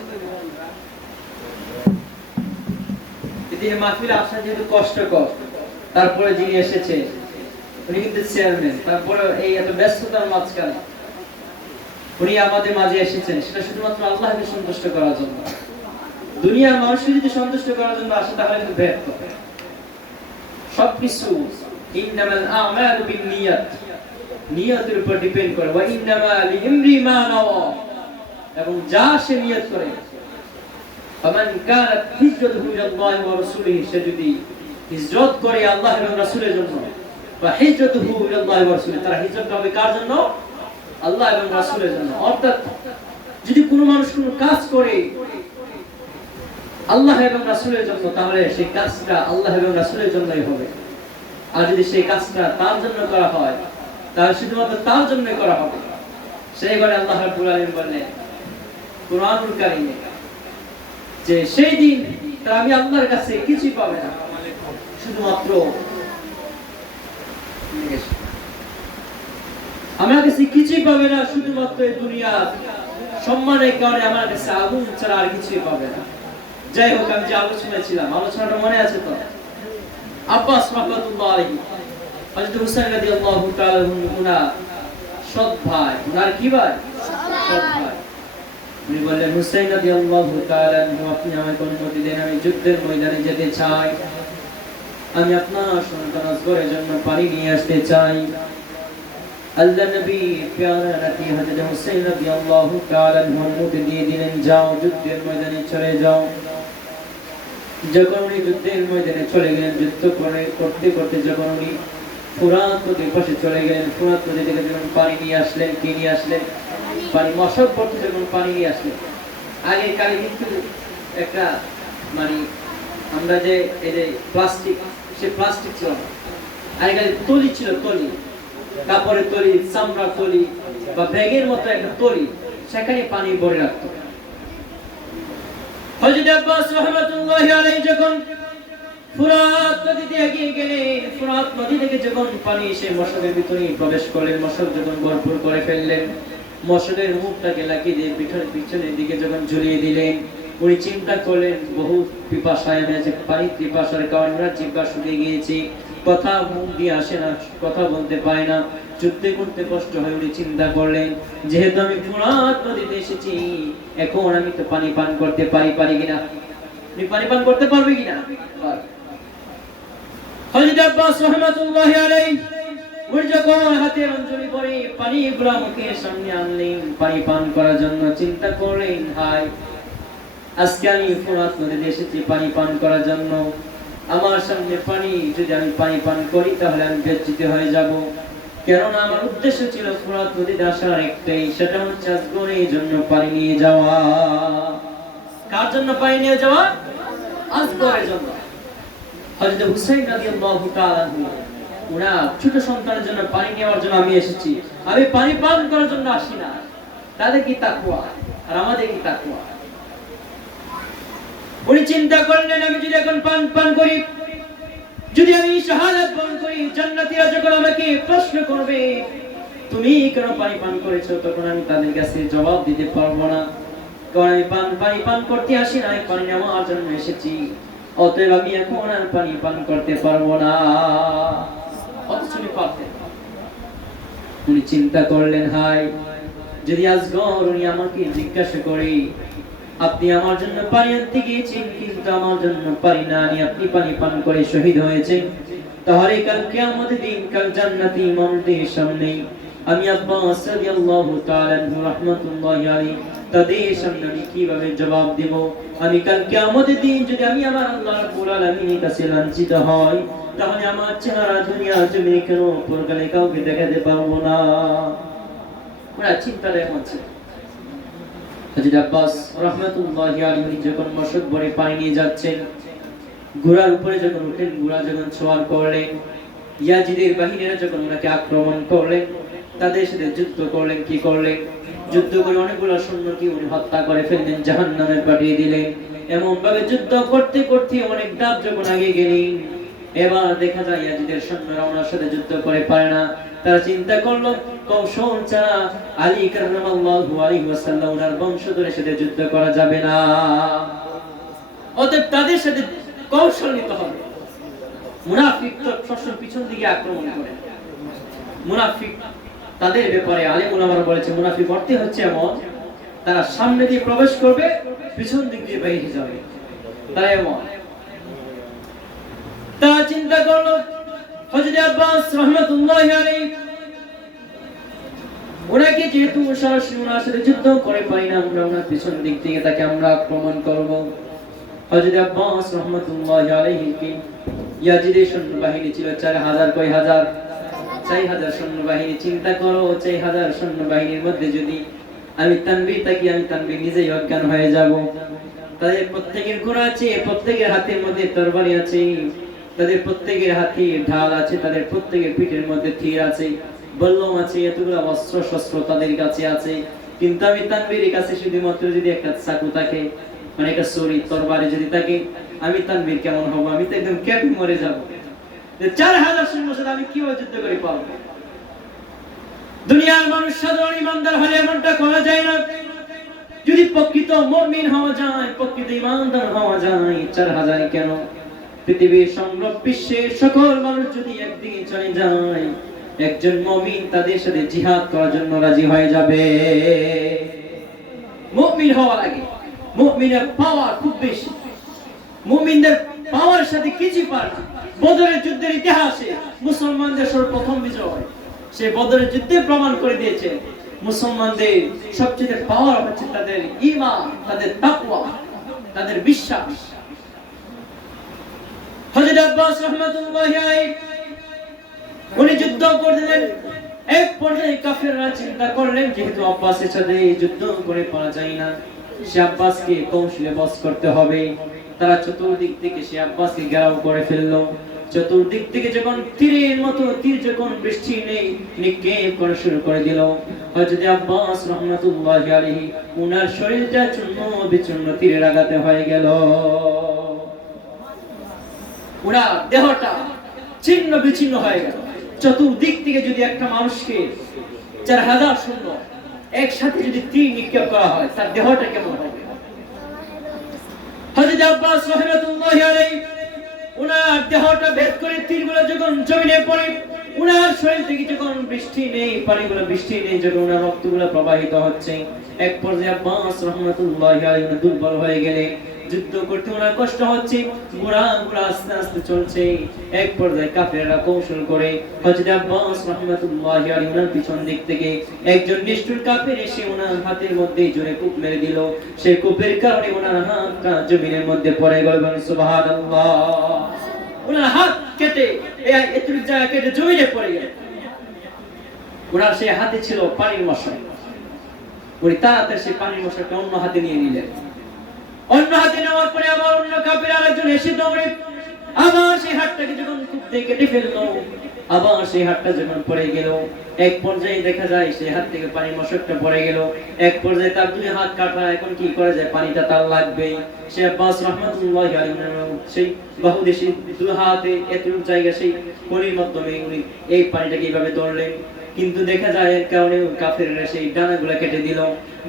এই দিনে মাহফিল আসা যেহেতু কষ্টকর, তারপরে যিনি এসেছে উনি কিন্তু চেয়ারম্যান, তারপরে এই এত ব্যস্ততার মাঝখানে উনি আমাদের মাঝে এসেছেন, সেটা শুধুমাত্র আল্লাহকে সন্তুষ্ট করার জন্য। দুনিয়ার মানুষকে যদি সন্তুষ্ট করার জন্য আসে, তাহলে কিন্তু ব্যর্থ। সবকিছু ইন্নামাল আ'মালু বিন্নিয়াত, নিয়তের উপর ডিপেন্ড করে। ওয়া ইন্নামা লিইমরি মা নাওয়া, এবং যা সে নিয়ত করে। ফামান কানাত হিজরাতুহু ইলাল্লাহি ওয়া রাসূলিহি, সে যদি হিজরত করে আল্লাহ এবং রাসূলের জন্য, বা হিজরাতুহু ইলাল্লাহি ওয়া রাসূলিহি, তার হিজরত হবে কার জন্য? আল্লাহ এবং রাসূলের জন্য। অর্থাৎ যদি কোনো মানুষ কোনো কাজ করে আল্লাহ এবং রাসূলের জন্য, তাহলে সেই কাজটা আল্লাহ এবং রাসূলের জন্যই হবে। আর যদি সেই কাজটা তার জন্য করা হয়, তাহলে শুধুমাত্র তার জন্যই করা হবে। সেই বলে আল্লাহ রাব্বুল আলামিন বলেন কোরআনুল কারীমে যে সেই দিন তা আমি আল্লাহর কাছে কিছুই পাবে না, শুধুমাত্র আমার কাছে কিছুই পাবে না, শুধুমাত্র এই দুনিয়া সম্মানের কারণে আমার কাছে আগুন ছাড়া আর কিছুই পাবে না। যাই হোক, আমি যে আলোচনায় ছিলাম, আলোচনাটা মনে আছে তো? আব্বাস রাহমাতুল্লাহ আলাইহি, হযরত হুসাইন রাদিয়াল্লাহু তাআলা উনার সৎ ভাই, উনার কি ভাই? সৎ ভাই। উনি বললেন, হুসাইন রাদিয়াল্লাহু তাআলা আপনি আমাকে অনুমতি দেন, আমি যুদ্ধের ময়দানে যেতে চাই, আমি আপনার সন্তান আসগরের জন্য পানি নিয়ে আসতে চাই। আল্লাহ নবী প্যারা নাতি হযরত হুসাইন রাদিয়াল্লাহু তাআলা অনুমতি দিয়ে দিলেন, যাও যুদ্ধের ময়দানে চলে যাও। যখন উনি যুদ্ধের ময়দানে চলে গেলেন, যুদ্ধ করতে করতে যখন উনি ফুরাত নদীর পাশে চলে গেলেন, ফুরাত নদী থেকে যখন পানি নিয়ে আসলেন, কি নিয়ে আসলেন? পানি। মশক পড়তে যখন পানি নিয়ে আসলেন, আগে কালে কিন্তু একটা মানে আমরা যে এই যে প্লাস্টিক, সে প্লাস্টিক ছিল না, আগে কালে তলি ছিল, তলি, কাপড়ের তলি, চামড়ার তলি বা ব্যাগের মতো একটা তলি, সেখানে পানি ভরে রাখতো। হযরত আব্বাস রাহমাতুল্লাহি আলাইহি যখন ফুরাত নদীতে এগিয়ে গেলেন, ফুরাত নদী থেকে যখন পানি এসে মশকের ভিতরে প্রবেশ করলেন, মশক যখন ভরপুর করে ফেললেন, মশকের মুখটাকে লাগিয়ে দিয়ে পিছনের দিকে যখন ঝুলিয়ে দিলেন, উনি চিন্তা করলেন, বহু পিপাসায় আমি আছি, পানি পিপাসার কারণে ওরা জিহ্বা শুকিয়ে গিয়েছে, কথা মুখ দিয়ে আসে না, কথা বলতে পারে না, যুদ্ধ করতে কষ্ট হয়। উনি চিন্তা করলেন, যেহেতু আমি ফুরাত নদীতে এসেছি, এখন আমি তো পানি পান করতে পারি কিনা? উনি পানি পান করতে পারবে কিনা? হযরত আব্বাস রাহমাতুল্লাহি আলাইহি উনি যখন হাতে অঞ্জলি করে পানিগুলো মুখের সামনে আনলেন পানি পান করার জন্য, চিন্তা করলেন, হায়, আজকে আমি ফুরাত নদীতে এসেছি পানি পান করার জন্য, আমার সামনে পানি, যদি আমি পানি পান করি তাহলে আমি বেজ্জিত হয়ে যাব। কেননা আমার উদ্দেশ্য ছিল ফুরাত নদীতে আসার একটাই, সেটা হচ্ছে আজগরের জন্য পানি নিয়ে যাওয়া। কার জন্য পানি নিয়ে যাওয়া? আজগরের জন্য। হযরত হুসাইন রাদিয়াল্লাহু তাআলা উনার ছোট সন্তানের জন্য পানি নেওয়ার জন্য আমি এসেছি, আমি পানি পান করার জন্য আসি না। তাদের কি তাকওয়া আর আমাদের কি তাকওয়া? উনি চিন্তা করলেন, আমি যদি এখন পান করি, যদি আমি শাহাদাত বরণ করি, জান্নাতীরা যখন আমাকে প্রশ্ন করবে তুমি কেন পানি পান করেছো, তখন আমি তাদের কাছে জবাব দিতে পারবো না, কারণ আমি পানি পান করতে আসি না, পানি নেওয়ার জন্য এসেছি, অতএব আমি এখন আর পানি পান করতে পারবো না। অথচ উনি পারতেন। উনি চিন্তা করলেন, হায়, যদি আজগর উনি আমাকে জিজ্ঞাসা করে, আপনি আমার জন্য পানি আনতে গিয়েছেন কিন্তু আমার জন্য পানি না আনি আপনি পানি পান করে শহীদ হয়েছেন, তাহলে কাল কিয়ামতের দিন, কাল জান্নাতি ইমামদের সামনে আমি আব্বাস রাদিয়াল্লাহু তাআলা রাহমাতুল্লাহি আলাইহি তাদের সামনে আমি কিভাবে জবাব দেব? আমি কাল কিয়ামতের দিন যদি আমি আমার আল্লাহ রাব্বুল আলামিনের কাছে লাঞ্ছিত হই, তাহলে আমার চেহারা দুনিয়ার জমিনে কেন পরকালে কাউকে দেখাতে পারবো না। ওরা চিন্তাটা এমন ছিল। হযরত আব্বাস রাহমাতুল্লাহি আলাইহি যখন মশক ভরে পানি নিয়ে যাচ্ছেন, ঘোড়ার উপরে যখন উঠেন, ঘোড়া যখন সওয়ার করলেন, ইয়াজিদের বাহিনীরা যখন ওনাকে আক্রমণ করলেন, তাদের সাথে যুদ্ধ করলেন, কি করলেন? যুদ্ধ করে অনেকগুলো সৈন্যকে উনি হত্যা করে ফেললেন, জাহান্নামে পাঠিয়ে দিলেন। এমন ভাবে যুদ্ধ করতে করতে অনেক ধাপ যখন আগে গেলেন, এবার দেখা যায় ইয়াজিদের সৈন্যরা ওনার সাথে যুদ্ধ করে পারে না। তারা চিন্তা করলো, কৌশল ছাড়া আলী কাররামাল্লাহু আলাইহি ওয়াসাল্লাম ওনার বংশধরের সাথে যুদ্ধ করা যাবে না, অতএব তাদের সাথে কৌশল নিতে হবে। মুনাফিক তো সবসময় পিছন দিকে আক্রমণ করে। মুনাফিক তাদের ব্যাপারে আলেম ওলামারা বলেছে, মুনাফিক অর্থে হচ্ছে এমন, তারা সামনে দিয়ে প্রবেশ করবে, পিছন দিক দিয়ে বাইরে যাবে, তারা এমন। তারা চিন্তা করলো, হযরত আব্বাস রাহমাতুল্লাহি আলাইহি ওনাকে যেহেতু সরাসরি ওনার সাথে যুদ্ধ করে পাই না, আমরা ওনার পিছন দিক থেকে তাকে আমরা আক্রমণ করব। হযরত আব্বাস রাহমাতুল্লাহি আলাইহি কি ইয়াজিদের সৈন্য বাহিনী ছিল 4000, কয় হাজার? 4000 সৈন্য বাহিনী। চিন্তা করো, 4000 সৈন্য বাহিনীর মধ্যে যদি আমি তানবীর থাকি, আমি তানবীর নিজেই অজ্ঞান হয়ে যাব। তাদের প্রত্যেকের ঘোড়া আছে, প্রত্যেকের হাতের মধ্যে তরবারি আছে, তাদের প্রত্যেকের হাতে ঢাল আছে, তাদের প্রত্যেকের পিঠের মধ্যে তীর আছে, বল্লম আছে, এতগুলো অস্ত্র শস্ত্র তাদের কাছে আছে। কিন্তু আমি তানবীরের কাছে শুধুমাত্র যদি একটা চাকু থাকে, মানে একটা ছুরি তরবারি যদি থাকে, আমি তানভীর কেমন হবো? আমি তো একদম ক্যাপে মরে যাব। 4000 সৈন্যের সাথে আমি কিভাবে যুদ্ধ করে পাবো? দুনিয়ার মানুষ সাধারণ ইমানদার হলে এমনটা করা যায় না। যদি প্রকৃত মুমিন হওয়া যায়, প্রকৃত ইমানদার হওয়া যায়, 4000 কেন, পৃথিবীর সমগ্র বিশ্বের সকল মানুষ যদি একদিকে চলে যায়, একজন মুমিন তাদের সাথে জিহাদ করার জন্য রাজি হয়ে যাবে। মুমিন হওয়া লাগে। মুমিনের পাওয়ার খুব বেশি। মুমিনদের পাওয়ার সাথে কিছু পারে না। বদরের যুদ্ধের ইতিহাসে মুসলমানদের সর্বপ্রথম বিজয় সেই বদরের যুদ্ধে প্রমাণ করে দিয়েছে মুসলমানদের সবচেয়ে পাওয়ার হচ্ছে তাদের ঈমান, তাদের তাকওয়া, তাদের বিশ্বাস। হযরত আব্বাস রাহমাতুল্লাহি আলাইহি উনি যুদ্ধ করলেন। এক পর্যায়ে কাফেররা চিন্তা করলেন যেহেতু আব্বাসের সাথে যুদ্ধ করে পারা যায় না, সে আব্বাসকে কৌশলে বশ করতে হবে। তারা চতুর্দিক থেকে সে আব্বাসকে ঘেরাও করে ফেললো। চতুর্দিক থেকে যখন তীরের মতো তীর যখন বৃষ্টি নেই নিক্ষেপ করা শুরু করে দিল, হযরত আব্বাস রাহমাতুল্লাহি আলাইহি উনার শরীরটা চূর্ণ বিচূর্ণ তীরের আঘাতে হয়ে গেল। উনার দেহটা ছিন্ন বিচ্ছিন্ন হয়ে গেল। চতুর্দিক থেকে যদি একটা মানুষকে 4000 সৈন্য একসাথে যদি তীর নিক্ষেপ করা হয়, তার দেহটা কেমন হবে? হযরত আব্বাস রাহমাতুল্লাহি আলাইহি উনার দেহটা ভেদ করে তীরগুলো যখন জমিনে পড়ে, উনার শরীর থেকে যখন বৃষ্টি নেই, পানিগুলো বৃষ্টি নেই, যখন উনার রক্তগুলো প্রবাহিত হচ্ছে, এক পর্যায়ে আব্বাস রাহমাতুল্লাহি আলাইহি উনি দুর্বল হয়ে গেলে, যুদ্ধ করতে ওনার কষ্ট হচ্ছে, ঘোড়া আস্তে আস্তে চলছে। এক পর্যায়ে কাফেররা কৌশল করে হযরত আব্বাস রাহমাতুল্লাহি আলাইহি উনার পিছন দিক থেকে একজন নিষ্ঠুর কাফের এসে ওনার হাতের মধ্যে জোরে কূপ মেরে দিল। সেই কূপের কারণে ওনার হাতটা জমিনের মধ্যে পড়ে গেল। সুবহানাল্লাহ। ওনার হাত কেটে এতটুকু জায়গা কেটে জমিনে পড়ে গেল। ওনার সেই হাতে ছিল পানির মশক। উনি তাড়াতাড়ি সেই পানির মশকটা অন্য হাতে নিয়ে নিলেন। অন্য হাতে নেওয়ার পরে আবার অন্য কাফের আরেকজন এসে দৌড়ে আবার সেই হাতটাকে যখন কূপ থেকে কেটে ফেললো, আবার সেই হাতটা যখন পড়ে গেল, এক পর্যায়ে দেখা যায় সেই হাত থেকে পানির মশকটা পড়ে গেল। এক পর্যায়ে তার দুই হাত কাটা, এখন কি করা যায়? পানিটা তার লাগবে। সে আব্বাস রাহমাতুল্লাহি আলাইহি সেই বাহুদেশী দুই হাতে এতটুকু জায়গা সেই কলির মাধ্যমে উনি এই পানিটাকে এইভাবে ধরলেন। কিন্তু দেখা যায় এর কারণে কাফেররা সেই ডানাগুলা কেটে দিল।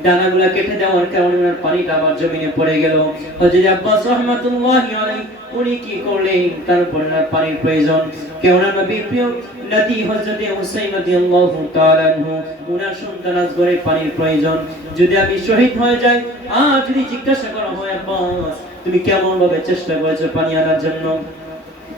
ডানাগুলা কেটে দেওয়ার কারণে ওনার পানিটা আবার জমিনে পড়ে গেল। হযরত আব্বাস রাহমাতুল্লাহি আলাইহি উনি কি করলেন? তার উপর ওনার পানির প্রয়োজন। কেননা নবীর প্রিয় নাতি হযরত হুসাইন রাদিয়াল্লাহু তাআলা আনহু ওনার সন্তান আসগরের পানির প্রয়োজন। যদি আমি শহীদ হয়ে যাই, আর যদি জিজ্ঞাসা করা হয় আব্বাস তুমি কেমন ভাবে চেষ্টা করেছো পানি আনার জন্য,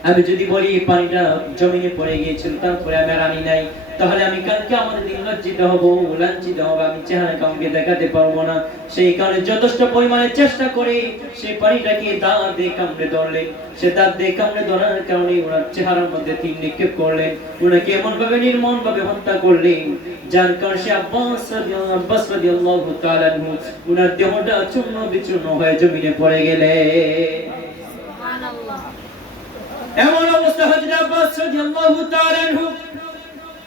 আমি যদি বলি পানিটা জমিনে পড়ে গিয়েছিল তারপরে আমি রানি নাই, তাহলে আমি কালকে আমাদের দিন লজ্জিত হব, লাঞ্ছিত হব, আমি চেহারা কাউকে দেখাতে পারবো না। সেই কারণে যথেষ্ট পরিমাণে চেষ্টা করে সেই পানিটাকে দাঁত দিয়ে কামড়ে ধরলেন। সে দাঁত দিয়ে কামড়ে ধরার কারণে ওনার চেহারার মধ্যে তীর নিক্ষেপ করলেন। ওনাকে এমন ভাবে নির্মম ভাবে হত্যা করলেন যার কারণে সে আব্বাস রাদিয়াল্লাহু তাআলা আনহু ওনার দেহটা চূর্ণ বিচূর্ণ হয়ে জমিনে পড়ে গেলেন। সুবহানাল্লাহ। এমন অবস্থা হযরত আব্বাস রাদিয়াল্লাহু তাআলা আনহু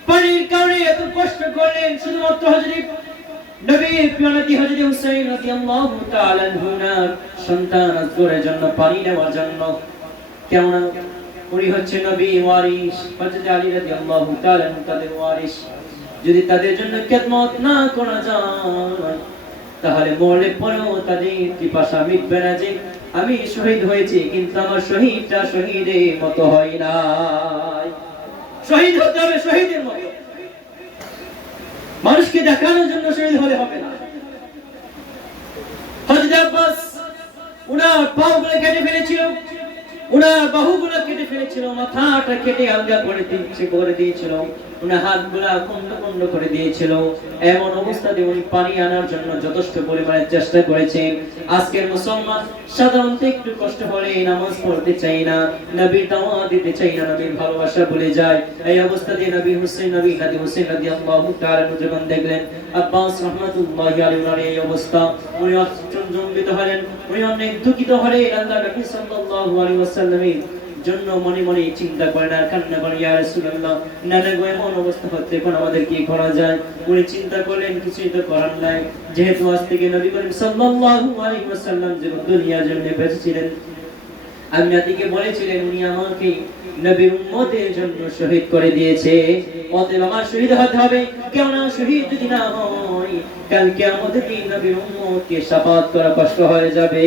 পানির কারণে এত কষ্ট করলেন। শুধুমাত্র হযরত নবীর প্রিয় নাতি হযরত হুসাইন রাদিয়াল্লাহু তাআলা আনহুর সন্তান আসগরের জন্য পানি নেওয়ার জন্য, কেননা উনি হচ্ছে নবী ওয়ারিস, হযরত আলী রাদিয়াল্লাহু তাআলা আনহু তাদের ওয়ারিস। যদি তাদের জন্য খেদমত না করা যায় তাহলে মরলে পরেও তাদের পিপাসা মিটবে না যে আমি শহীদ হয়েছি কিন্তু আমার শহীদটা শহীদের মতো হয় না। শহীদ হতে হবে শহীদের মতো, মানুষকে দেখানোর জন্য শহীদ হলে হবে না। হযরত আব্বাস উনার পাগুলো কেটে ফেলেছিল, উনার বাহুগুলো কেটে ফেলেছিল, মাথাটা কেটে আলগা করে দিয়েছিল, উনার হাতগুলা খন্ড খন্ড করে দিয়েছিল। এমন অবস্থাতে উনি পানি আনার জন্য যথেষ্ট পরিমাণে চেষ্টা করেছেন। আজকের মুসলমান সাধারণত একটু কষ্ট হলে নামাজ পড়তে চাই না, নবীর দাওয়াত দিতে চাই না, নবীর ভালোবাসা ভুলে যায়। এই অবস্থাতে নবী হুসাইন রাদিয়াল্লাহু তাআলা যখন দেখলেন আব্বাস রাহমাতুল্লাহি আলাইহি ওনার এই অবস্থা, উনি অত্যন্ত জম্বিত হলেন, উনি অনেক দুঃখিত হলেন। আল্লাহর নবী সাল্লাল্লাহু আলাইহি ওয়াসাল্লামের জন্য মনে মনে চিন্তা করেন আর কান্না করেন, ইয়া রাসূলুল্লাহ নানা গো এমন অবস্থা হচ্ছে এখন আমাদের কি করা যায়। উনি চিন্তা করলেন কিছুই তো করার নাই, যেহেতু আজ থেকে নবী করিম সাল্লাল্লাহু আলাইহি ওয়াসাল্লাম যে দুনিয়ার জন্য বেঁচে ছিলেন, আমিনাকে বলেছিলেন উনি আমাকে নবীর উম্মতের জন্য শহীদ করে দিয়েছে, অতএব আমার শহীদ হতে হবে। কেননা শহীদ যদি না হয় কাল কিয়ামতের দিন নবীর উম্মতকে শাফাআত করা কষ্ট হয়ে যাবে।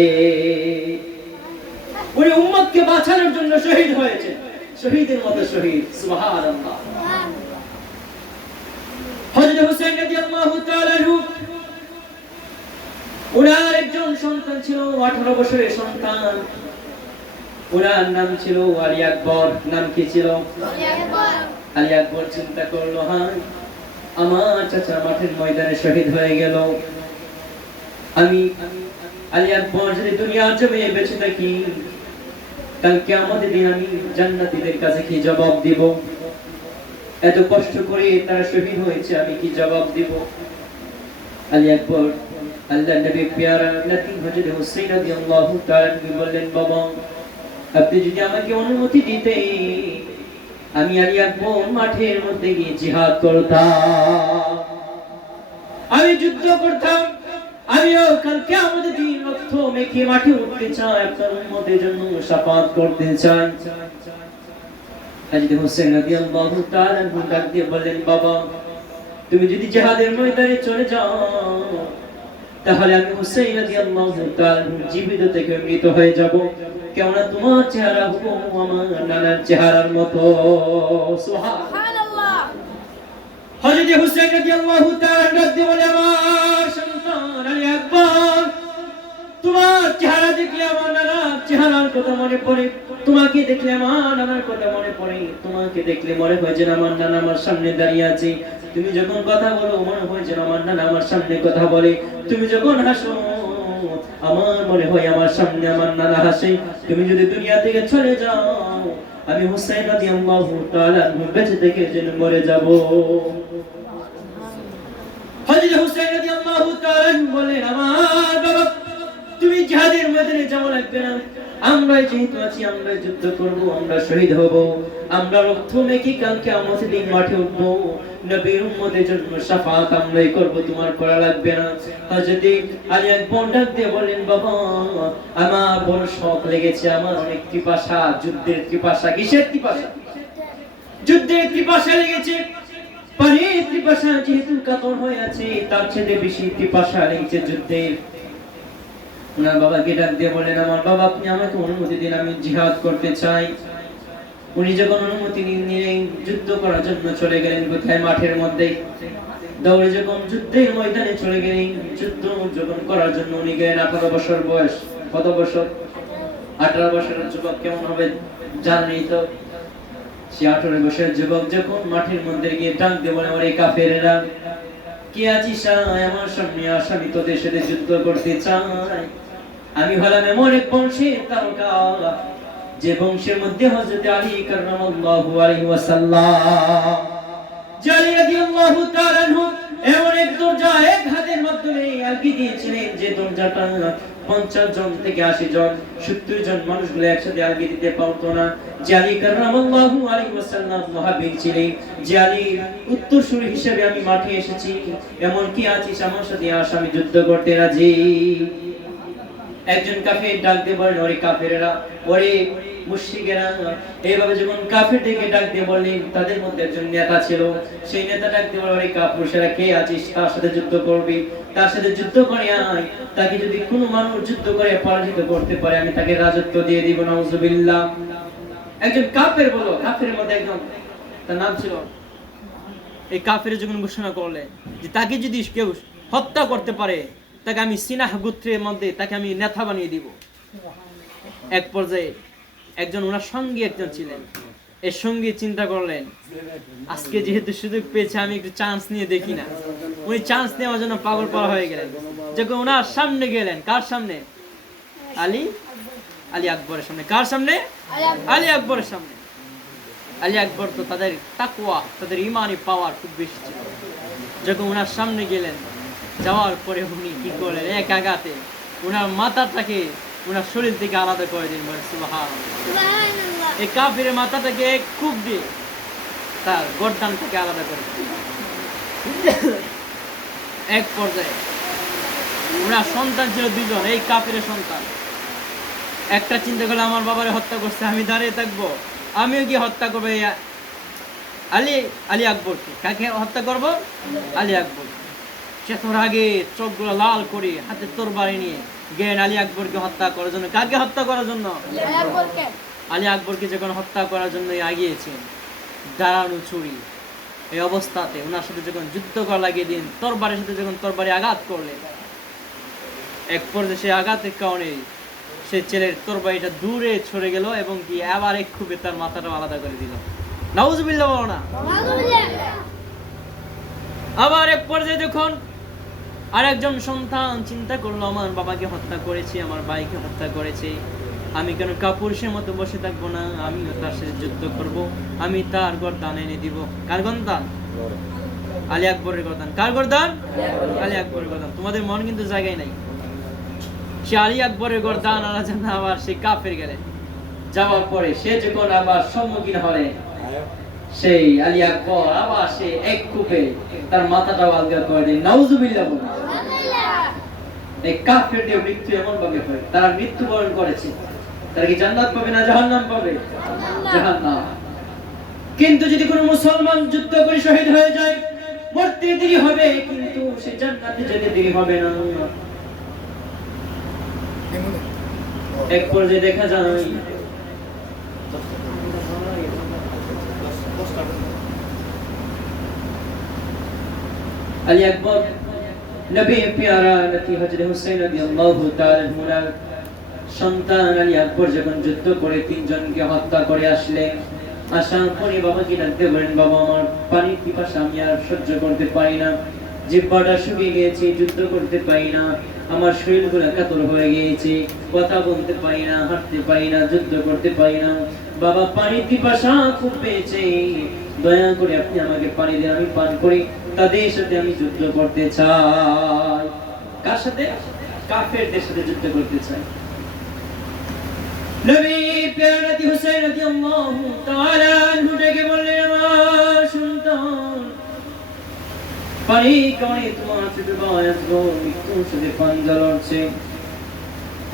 উনি উম্মতকে বাঁচানোর জন্য শহীদ হয়েছে, শহীদের মতো শহীদ। সুবহানাল্লাহ। হযরত হুসাইন রাদিয়াল্লাহু তাআলা আনহু ওনার একজন সন্তান ছিল, 18 বছরের সন্তান। ওনার নাম ছিল আলী আকবর। নাম কি ছিল? আলী আকবর চিন্তা করলো, হ্যাঁ আমার চাচা মাঠের ময়দানে শহীদ হয়ে গেল, আমি আলী আকবর যদি দুনিয়ার জমিনে বেঁচে থাকি কাল কিয়ামতের দিন আমি জান্নাতীদের কাছে কি জবাব দিব? এত কষ্ট করে তারা শহীদ হয়েছে, আমি কি জবাব দিব? আলী আকবর আল্লাহর নবী প্যারা নাতি হযরত হুসাইন রাদিয়াল্লাহু তাআলা বললেন, বাবা আপনি যদি আমাকে অনুমতি দিতেন আমি আলী আকবর মাঠের মধ্যে গিয়ে জিহাদ করতাম, আমি যুদ্ধ করতাম, আমিও কাল কিয়ামতের দিন রক্ত মেখে মাঠে উঠতে চাই, আপনার উম্মতের জন্য শাফাআত করতে চাই। হযরত হুসাইন রাদিয়াল্লাহু তাআলা ডাক দিয়ে বললেন, বাবা তুমি যদি জিহাদের ময়দানে চলে যাও তাহলে আমি হুসাইন রাদিয়াল্লাহু তাআলা জীবিত থেকে মৃত হয়ে যাব, কেননা তোমার চেহারা হলো আমার নানার চেহারার মতো। সুবহানাল্লাহ। হযরত হুসাইন রাদিয়াল্লাহু তাআলা ডাক দিয়ে বলে, আমার সন্তান আলী আকবর তোমার চেহারা দেখলে আমার নানার চেহারার কথা মনে পড়ে, তোমাকে দেখলে আমার নানার কথা মনে পড়ে, তোমাকে দেখলে মনে হয় যেন আমার নানা আমার সামনে দাঁড়িয়ে আছে, তুমি যখন কথা বলো মনে হয় যেন আমার নানা আমার সামনে কথা বলে, তুমি যখন হাসো আমার মনে হয় আমার সামনে আমার নানা হাসে, তুমি যদি দুনিয়া থেকে চলে যাও আমি হুসাইন রাদিয়াল্লাহু তাআলা বেঁচে থেকে যেন মরে যাব। হযরত হুসাইন রাদিয়াল্লাহু তাআলা বলেন, আমার বাবা তুমি জিহাদের ময়দানে যাওয়া লাগবে না, আমরা যেহেতু আছি আমরা যুদ্ধ করব, আমরা শহীদ হব, আমরা রক্ত মেখে কাল কিয়ামতের দিন মাঠে উঠব, নবীর উম্মতের জন্য শাফাআত আমরাই করব, তোমার করা লাগবে না। হযরত আলী আকবর ডাক দিয়ে বলেন, বাবা আমার বড় শখ লেগেছে, আমার অনেক পিপাসা, যুদ্ধের পিপাসা। কিসের পিপাসা? যুদ্ধের পিপাসা লেগেছে, পানির পিপাসা যেহেতু কাতর হয়ে আছে তার চেয়ে বেশি পিপাসা লেগেছে যুদ্ধের। ওনার বাবাকে ডাক দিয়ে বলেন, আমার বাবা আপনি আমাকে অনুমতি দিন, আমি জিহাদ করতে চাই। উনি যখন অনুমতি নিলেন যুদ্ধ করার জন্য চলে গেলেন, কোথায়? মাঠের মধ্যে দৌড়ে যখন যুদ্ধের ময়দানে চলে গেলেন, যুদ্ধ যখন করার জন্য উনি গেলেন। 18 বছর বয়স। কত বছর? 18 বছরের যুবক কেমন হবে জানেনই তো। সে 18 বছরের যুবক যখন মাঠের মধ্যে গিয়ে ডাক দিয়ে বলে, ওরে কাফেরেরা কে আছিস আমার সামনে আস, আমি তোদের সাথে যুদ্ধ করতে চাই। আমি হলাম এমন এক বংশের তারকা যে বংশের মধ্যে হযরত আলী কাররামাল্লাহু আলাইহি ওয়াসাল্লাম, আলী রাদিয়াল্লাহু তাআলা আনহু এমন এক দরজা এক হাতের মাধ্যমে আগিয়ে দিয়েছিলেন যে দরজাটা 50 জন থেকে 80 জন 70 জন মানুষগুলো একসাথে আগিয়ে দিতে পারতো না। যে আলী কাররামাল্লাহু আলাইহি ওয়াসাল্লাম মুহাব্বির ছিলেন, যে আলীর উত্তরসূরি হিসেবে আমি মাঠে এসেছি, এমন কি আছিস আমার সাথে আস, আমি যুদ্ধ করতে রাজি। একজন কাফের ডাক দিয়ে বলেন, ওরে কাফেরেরা, ওরে মুশরিকেরা। এইভাবে যখন কাফেরদেরকে ডাক দিয়ে বললেন, তাদের মধ্যে একজন নেতা ছিল, সেই নেতা ডাক দিয়ে বলে, ওরে কাপুরুষেরা কে আছিস তার সাথে যুদ্ধ করবি, তার সাথে যুদ্ধ করে আয়, তাকে যদি কোনো মানুষ যুদ্ধ করে পরাজিত করতে পারে আমি তাকে রাজত্ব দিয়ে দিব। নাউজুবিল্লাহ। একজন কাফের বলো, কাফেরের মধ্যে একজন, তার নাম ছিল, এই কাফের যখন ঘোষণা করলেন যে তাকে যদি কেউ হত্যা করতে পারে তাকে আমি সিনাহ গোত্রের মধ্যে তাকে আমি নেতা বানিয়ে দিব। এক পর্যায়ে একজন ওনার সঙ্গী একজন ছিলেন, এর সঙ্গে চিন্তা করলেন আজকে যেহেতু সুযোগ পেয়েছে আমি একটু চান্স নিয়ে দেখি না। উনি চান্স নেওয়ার জন্য পাগল পাড়া হয়ে গেলেন। যখন ওনার সামনে গেলেন, কার সামনে? আলী আকবরের সামনে। কার সামনে? আলী আকবরের সামনে। আলী আকবর তো তাদের তাকওয়া, তাদের ইমানি পাওয়ার খুব বেশি ছিল। যখন ওনার সামনে গেলেন, যাওয়ার পরে উনি কি করলেন, এক আঘাতে ওনার মাথাটাকে ওনার শরীর থেকে আলাদা করে দিন। সুবহানাল্লাহ। এই কাফিরের মাথাটাকে এক কূপ দিয়ে তার গর্দানটাকে আলাদা করে এক পর্যায়ে ওনার সন্তান ছিল দুজন, এই কাফিরের সন্তান। একটা চিন্তা করলে আমার বাবারে হত্যা করছে, আমি দাঁড়িয়ে থাকবো, আমিও গিয়ে হত্যা করবো আলী আকবরকে। কাকে হত্যা করবো? আলী আকবর। সে তোর আগে চোখগুলো লাল করে হাতে তরবারি নিয়ে গেলেন আলী আকবরকে হত্যা করার জন্য। কাকে হত্যা করার জন্য? আলী আকবরকে যখন হত্যা করার জন্য আগিয়েছেন, দাঁড়ানো ছুরি এই অবস্থাতে ওনার সাথে যখন যুদ্ধ করা লাগিয়ে দিন, তরবারের সাথে যখন তরবারি আঘাত করলেন, এক পর্যায়ে সে আঘাতের কারণে সে ছেলের তরবারিটা দূরে ছড়ে গেল এবং কি আবার এক খুবে তার মাথাটা আলাদা করে দিল। নাউজুবিল্লাহ বলো না। আবার এক পর্যায়ে যখন আরেকজন সন্তান চিন্তা করলো, আমার বাবাকে হত্যা করেছে, আমার ভাইকে হত্যা করেছে, আমি কেন কাপুরুষের মতো বসে থাকবো না, আমিও তার সাথে যুদ্ধ করব, আমি তার গর্দান এনে দিব। কার গর্দান? আলী আকবরের গর্দান। কার গর্দান? আলী আকবরের গর্দান। তোমাদের মন কিন্তু জায়গায় নাই। সে আলী আকবরের গর্দান আনার জন্য আবার সে কাফের গেলেন। যাওয়ার পরে সে যখন আবার সম্মুখীন হলেন, সেই আলী আকবর আবার সে এক কূপে তার মাথাটা আলগা করে দেন। নাউজুবিল্লাহ বলুন। এই কাফেরদের মৃত্যু এমন ভাবে হয়, তারা মৃত্যুবরণ করেছে, তারা কি জান্নাত পাবে না জাহান্নাম পাবে? জাহান্নাম। কিন্তু যদি কোনো মুসলমান যুদ্ধ করে শহীদ হয়ে যায়, মরতে দেরি হবে কিন্তু সে জান্নাতে যেতে দেরি হবে না। এক পর্যায়ে দেখা যায় আলী আকবর নবী প্যারা নবী হযরত হুসাইন রাদিয়াল্লাহু তাআলা আনহুর সন্তান আলী আকবর যখন যুদ্ধ করে তিনজনকে হত্যা করে আসলেন, আসার পরে বাবাকে ডাকতে বলেন, বাবা আমার পানির পিপাসা আমি আর সহ্য করতে পারি না, জিহ্বাটা শুকিয়ে গিয়েছে, যুদ্ধ করতে পারি না, আমার শরীরগুলো কাতর হয়ে গিয়েছে, কথা বলতে পারি না, হাঁটতে পারি না, যুদ্ধ করতে পারি না, বাবা পানির পিপাসা খুব পেয়েছে, দয়া করে আপনি আমাকে পানি দেন, আমি পান করি, তাদের সাথে আমি যুদ্ধ করতে চাই। কার সাথে? কাফেরদের সাথে যুদ্ধ করতে চাই। নবী প্যারা নবী হুসাইন রাদিয়াল্লাহু তাআলা আনহু ডেকে বললেন, আমার সন্তান, পানি কারণে তোমার ছোট ভাই আসবো মৃত্যুর সাথে পাঞ্জা লড়ছে,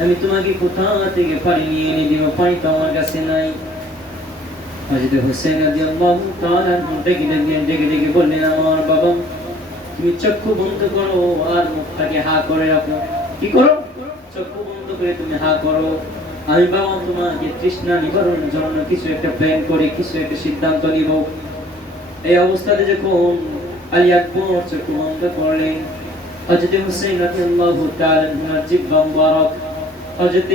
আমি তোমাকে কোথা থেকে পানি নিয়ে এনে দিব? পানি তো আমার কাছে নাই। হযরত হুসাইন রাদিয়াল্লাহু তাআলা আনহু ডেকে বললেন, আমার বাবা, তুমি চক্ষু বন্ধ করো আর মুখটাকে হা করে রাখো। কি করো? চক্ষু বন্ধ করে তুমি হা করো। আমি বাবা তোমাকে তৃষ্ণা নিবারণের জন্য কিছু একটা প্ল্যান করে কিছু একটা সিদ্ধান্ত নিব। এই অবস্থাতে যখন আলী আকবর চক্ষু বন্ধ করলেন, হযরত হুসাইন রাদিয়াল্লাহু তাআলা আনহুর জিহ্বা মুবারক হযরত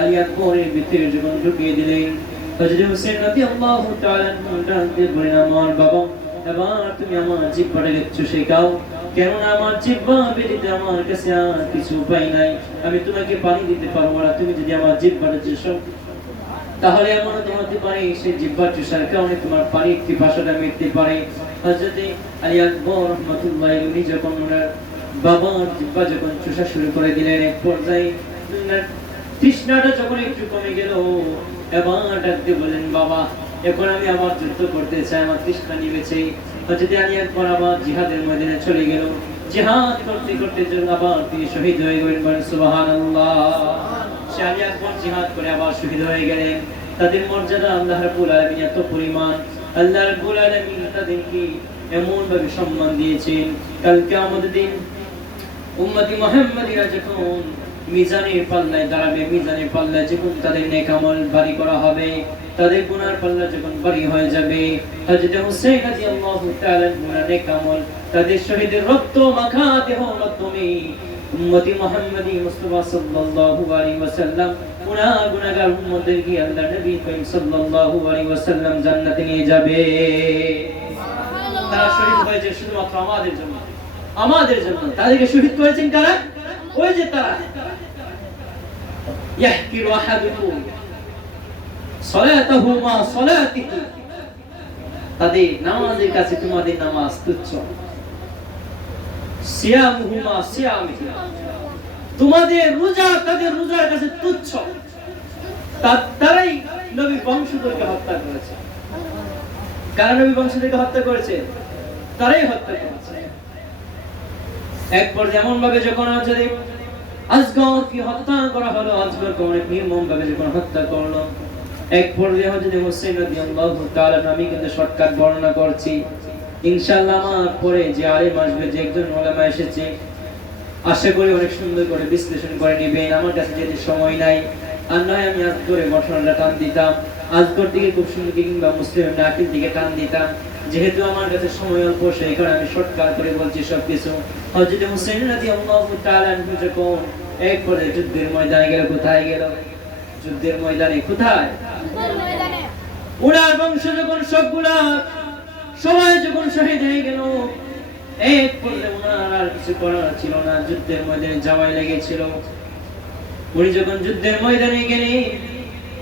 আলী আকবরের ভিতরে যখন ঢুকিয়ে দিলেন, হযরত হুসাইন রাদিয়াল্লাহু তাআলা আনহু ডাকতে বললেন, আমার বাবা, এবার তুমি আমার জিহ্বাটাকে চুষে খাও, কেননা আমার জিহ্বা ব্যতীত আমার কাছে আর কিছু উপায় নাই, আমি তোমাকে পানি দিতে পারবো না, তুমি যদি আমার জিহ্বাটা চুষো তাহলে এমন হতে পারে সেই জিহ্বা চুষার কারণে তোমার পানির পিপাসাটা মিটতে পারে। হযরত আলী আকবর রাহমাতুল্লাহি আলাইহি যখন ওনার বাবার জিহ্বা যখন চুষা শুরু করে দিলেন, এক পর্যায়ে তৃষ্ণাটা যখন একটু কমে গেল, এবার ডাকতে বলেন, বাবা, এখন আমি আবার যুদ্ধ করতে চাই, আমার তৃষ্ণা নিবেছে। হযরত আলী আকবর আবার জিহাদের ময়দানে চলে গেল, জিহাদ করতে করতে যখন আবার তিনি শহীদ হয়ে গেলেন, সুবহানাল্লাহ। সে আলী আকবর জিহাদ করে আবার শহীদ হয়ে গেলেন। তাদের মর্যাদা আল্লাহ রাব্বুল আলামিন এত পরিমাণ, আল্লাহ রাব্বুল আলামিন তাদেরকে এমন ভাবে সম্মান দিয়েছেন, কাল কিয়ামতের দিন উম্মতি মুহাম্মাদিরা যখন মিজানের পাল্লায় দাঁড়াবে, মিজানের পাল্লায় যখন তাদের নেক আমল ভারী করা হবে, তাদের গুনার পাল্লা যখন ভারী হয়ে যাবে, হযরত হুসাইন রাদিয়াল্লাহু তাআলা আনহুর নেক আমল, তাদের শহীদের রক্ত মাখা দেহ মাধ্যমে উম্মতি মুহাম্মাদি মুস্তাফা সাল্লাল্লাহু আলাইহি ওয়াসাল্লাম গুনাহ গুনাহগার উম্মতদেরকে আল্লাহর নবী করিম সাল্লাল্লাহু আলাইহি ওয়াসাল্লাম জান্নাতে নিয়ে যাবে। তারা শহীদ হয়েছে শুধুমাত্র আমাদের জন্য, আমাদের জন্য। তাদেরকে শহীদ করেছেন কারা? ওই যে তারা। ইয়াহকিরু আহাদুকুম সালাতাহু মা সালাতিহি, তাদের নামাজের কাছে তোমাদের নামাজ তুচ্ছ, সিয়ামুহু মা সিয়ামিহি, তোমাদের রোজা তাদের রোজার কাছে তুচ্ছ। তারাই নবী বংশধরকে হত্যা করেছে। কারা নবী বংশধরকে হত্যা করেছে? তারাই হত্যা করেছে। এক পর্যায়ে এমন ভাবে যখন আজগরকে হত্যা করা হলো, আজগরকে অনেক নির্মম ভাবে যখন হত্যা করলো, এক পর্যায়ে হযরত হুসাইন রাদিয়াল্লাহু তাআলা, আমি কিন্তু শর্টকাট বর্ণনা করছি, ইনশাআল্লাহ আমার পরে যে আলেম আসবে, যে একজন উলামা এসেছে, আশা করি অনেক সুন্দর করে বিশ্লেষণ করে নেবেন। আমার কাছে যেতে সময় নাই, আর নয় আমি আজগরের ঘটনাটা টান দিতাম, আজগর দিকে খুব সুন্দর কিংবা মুসলিম নাকিল দিকে টান দিতাম। যেহেতু আমার কাছে সময় অল্প, সেই কারণে আমি শর্টকাট করে বলছি সবকিছু। হযরত হুসাইন রাদিয়াল্লাহু তাআলা যখন এক পর্যায়ে যুদ্ধের ময়দানে গেল, কোথায় গেল? যুদ্ধের ময়দানে। কোথায়? ময়দানে। উনার বংশ যখন সবগুলা সবাই যখন শহীদ হয়ে গেল, এক পর্যায়ে উনার আর কিছু করার ছিল না, যুদ্ধের ময়দানে যাওয়াই লেগেছিল। উনি যখন যুদ্ধের ময়দানে গেলেন,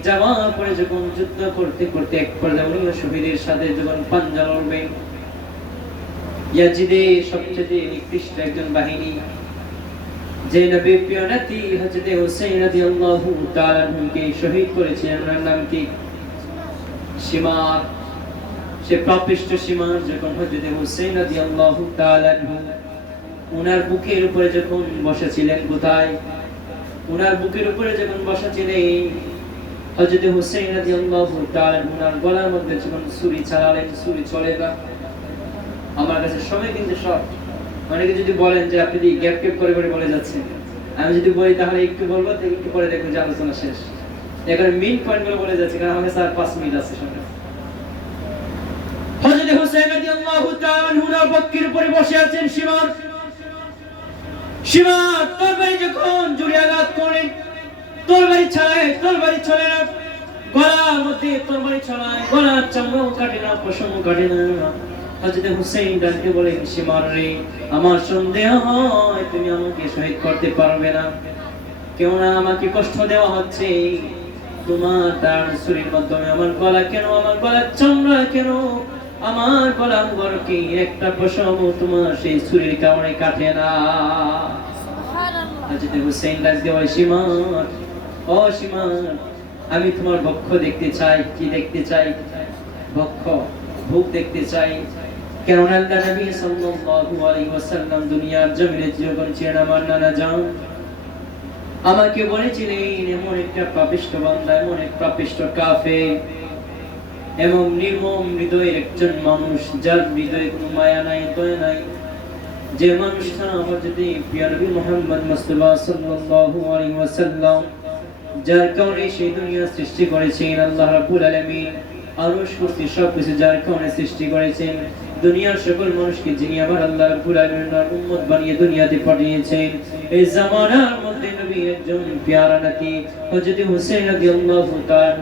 যাওয়ার পরে যখন যুদ্ধ করতে করতে এক পর্যায়ে উনি শহীদের সাথে যখন পাঞ্জা লড়বেন, ইয়াজিদের সবচেয়ে নিকৃষ্ট একজন বাহিনী, যে নবীর প্রিয় নাতি হযরত হুসাইন রাদিয়াল্লাহু তাআলা আনহুকে শহীদ করেছিলেন, ওনার নাম কি? শিমার। সে পাপিষ্ঠ শিমার যখন হযরত হুসাইন রাদিয়াল্লাহু তাআলা আনহু ওনার বুকের উপরে যখন বসেছিলেন, কোথায়? ওনার বুকের উপরে যখন বসেছিলেন, হযরত হুসাইন রাদিয়াল্লাহু তাআলা ওনার গলার মধ্যে যখন ছুরি চালালেন, ছুরি চলে না। আমার কাছে সময় কিন্তু শর্ট, অনেকে যদি বলেন যে আপনি গ্যাপ গ্যাপ করে করে বলে যাচ্ছেন, আমি যদি বলি তাহলে একটু বলবো, একটু পরে দেখুন যে আলোচনা শেষ। এখন মেইন পয়েন্টগুলো বলে যাচ্ছে, কারণ আমাকে 4-5 মিনিট আছে সময়। হযরত হুসাইন রাদিয়াল্লাহু তাআলা ওনার বুকের উপরে বসে আছেন শিমার। শিমার তরবারি যখন জুড়ে আঘাত করেন, তরবারি ছাড়ায়, তরবারি চলে না, গলার মধ্যে তরবারি ছড়ায়, গলার চামড়াও কাটে না, পশমও কাটে না। হযরত হুসাইন ডাকতে বলেন, শিমার রে, আমার সন্দেহ হয় তুমি আমাকে শহীদ করতে পারবে না, কেন না আমাকে কষ্ট দেওয়া হচ্ছে, তোমার তার ছুরির মাধ্যমে আমার গলা কেন, আমার গলার চামড়া কেন, আমার গলা মুবারকে একটা পশমও তোমার সেই ছুরির কামড়ে কাটে না। সুবহানাল্লাহ। হযরত হুসাইন ডাকতে বলে, শিমার, ও শিমার, আমি তোমার বক্ষ দেখতে চাই। কি দেখতে চাই? বক্ষ, বুক দেখতে চাই। কেননা আল্লাহ নবী সাল্লাল্লাহু আলাইহি ওয়াসাল্লাম দুনিয়ার জমিনে যখন ছিলেন, আমার নানা জান আমাকে বলেছিলেন, এমন একটা পাপিষ্ঠ বান্দা, এমন এক পাপিষ্ঠ কাফের, এমন নির্মম হৃদয়ের একজন মানুষ, যার হৃদয়ে কোনো মায়া নাই, দয়া নাই, যে মানুষটা হযরত প্রিয় নবী মুহাম্মদ মুস্তাফা সাল্লাল্লাহু আলাইহি ওয়াসাল্লাম, যার কারণে সেই দুনিয়া সৃষ্টি করেছেন আল্লাহ রাব্বুল আলামিন, আরশ কুরসি সবকিছু যার কারণে সৃষ্টি করেছেন, দুনিয়ার সকল মানুষকে যিনি আমার আল্লাহ রাব্বুল আলামিনের উম্মত বানিয়ে দুনিয়াতে পাঠিয়েছেন, এই জামানার মধ্যে নবীর একজন প্যারা নাতি হযরত হুসাইন রাদিয়াল্লাহু তাআলা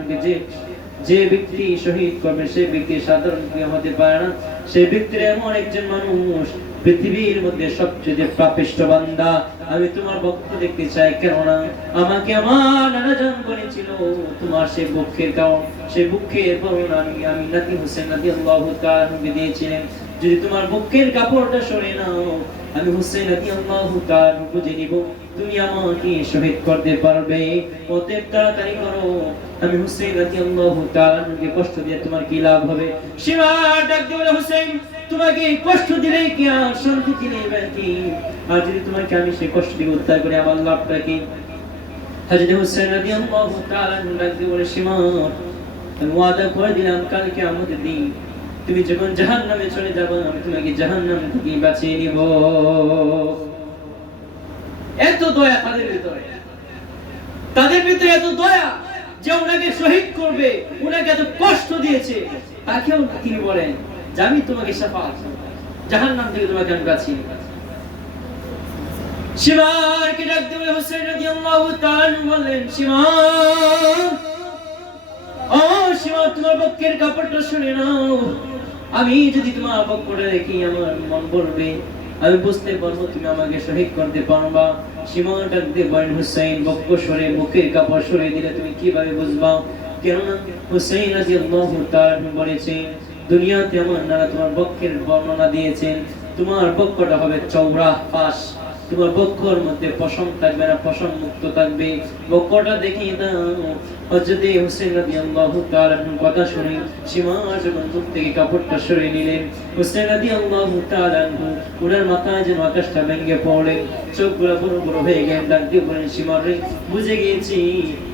যে ব্যক্তি শহীদ করবে, সেই ব্যক্তি সাধারণ কেউ হতে পারে না। সেই ব্যক্তির এমন একজন মানুষ, পৃথিবীর মধ্যে সবচেয়ে পাপিষ্ঠ বান্দা। আমি তোমার বক্ষ দেখতে চাই, কেননা আমাকে আমার নানা জান বলেছিল তোমার সেই বক্ষের কারণ, সেই বক্ষের বর্ণনা আমি নাতি হুসাইন রাদিয়াল্লাহু তাআলা দিয়েছিলেন। যদি তোমার বক্ষের কাপড়টা সরে নাও, আমি হুসাইন রাদিয়াল্লাহু তাআলা বুঝে নিব তুমি আমাকে শহীদ করতে পারবে। অতএব তাড়াতাড়ি করো, আমি হুসাইন রাদিয়াল্লাহু তাআলাকে কষ্ট দিয়ে তোমার কি লাভ হবে? শিবা ডাক দিয়ে বলে, হুসাইন, তোমাকে কষ্ট দিলে কি আর শান্তি দিলে কি? আর যদি তোমাকে আমি সেই কষ্ট থেকে উদ্ধার করে আমার লাভটা কি? হযরত হুসাইন রাদিয়াল্লাহু তাআলা ডাক দিয়ে বলে, শিবা, আমি ওয়াদা করে দিলাম কালকে আমাদের দিন তুমি যখন জাহান্নামে চলে যাবে, আমি তোমাকে জাহান্নাম থেকে বাঁচিয়ে নিব। এত দয়া তাদের ভিতরে, তাদের ভিতরে এত দয়া যে ওনাকে শহীদ করবে, ওনাকে এত কষ্ট দিয়েছে, তাকেও তিনি বলেন যে আমি তোমাকে শাফাত, জাহান্নাম থেকে তোমাকে আমি বাঁচিয়ে নিব। শিমারকে ডাক দিয়ে হুসাইন রাদিয়াল্লাহু তাআলা বলেন, শিমার, ও শিমার, তোমার বক্ষের কাপড়টা সরে নাও। আমি যদি তোমার বক্ষটা দেখি আমার মন বলবে, আমি বুঝতে পারবো তুমি আমাকে শহীদ করতে পারবা। শিমার ডাক দিয়ে বলেন, হুসাইন, বক্ষ সরে, বুকের কাপড় সরে দিলে তুমি কিভাবে বুঝবা? কেননা হুসাইন রাদিয়াল্লাহু তাআলা বলেছেন, দুনিয়াতে আমার নানা তোমার বক্ষের বর্ণনা দিয়েছেন, তোমার বক্ষটা হবে চওড়া ফাঁস, তোমার বক্ষর মধ্যে পশম থাকবে না, পশম মুক্ত থাকবে। বক্ষটা দেখিয়ে দাও, হযরত হুসাইন রাদিয়াল্লাহু তাআলা কথা শুনে সীমা যখন মুখ থেকে কাপড়টা সরিয়ে নিলেন, হুসাইন রাদিয়াল্লাহু তাআলা ওনার মাথায় যেন আকাশটা ভেঙে পড়ে, চোখগুলো বড় বড় হয়ে গেলেন। ডাক দিয়ে বলেন, সীমা রে, বুঝে গিয়েছি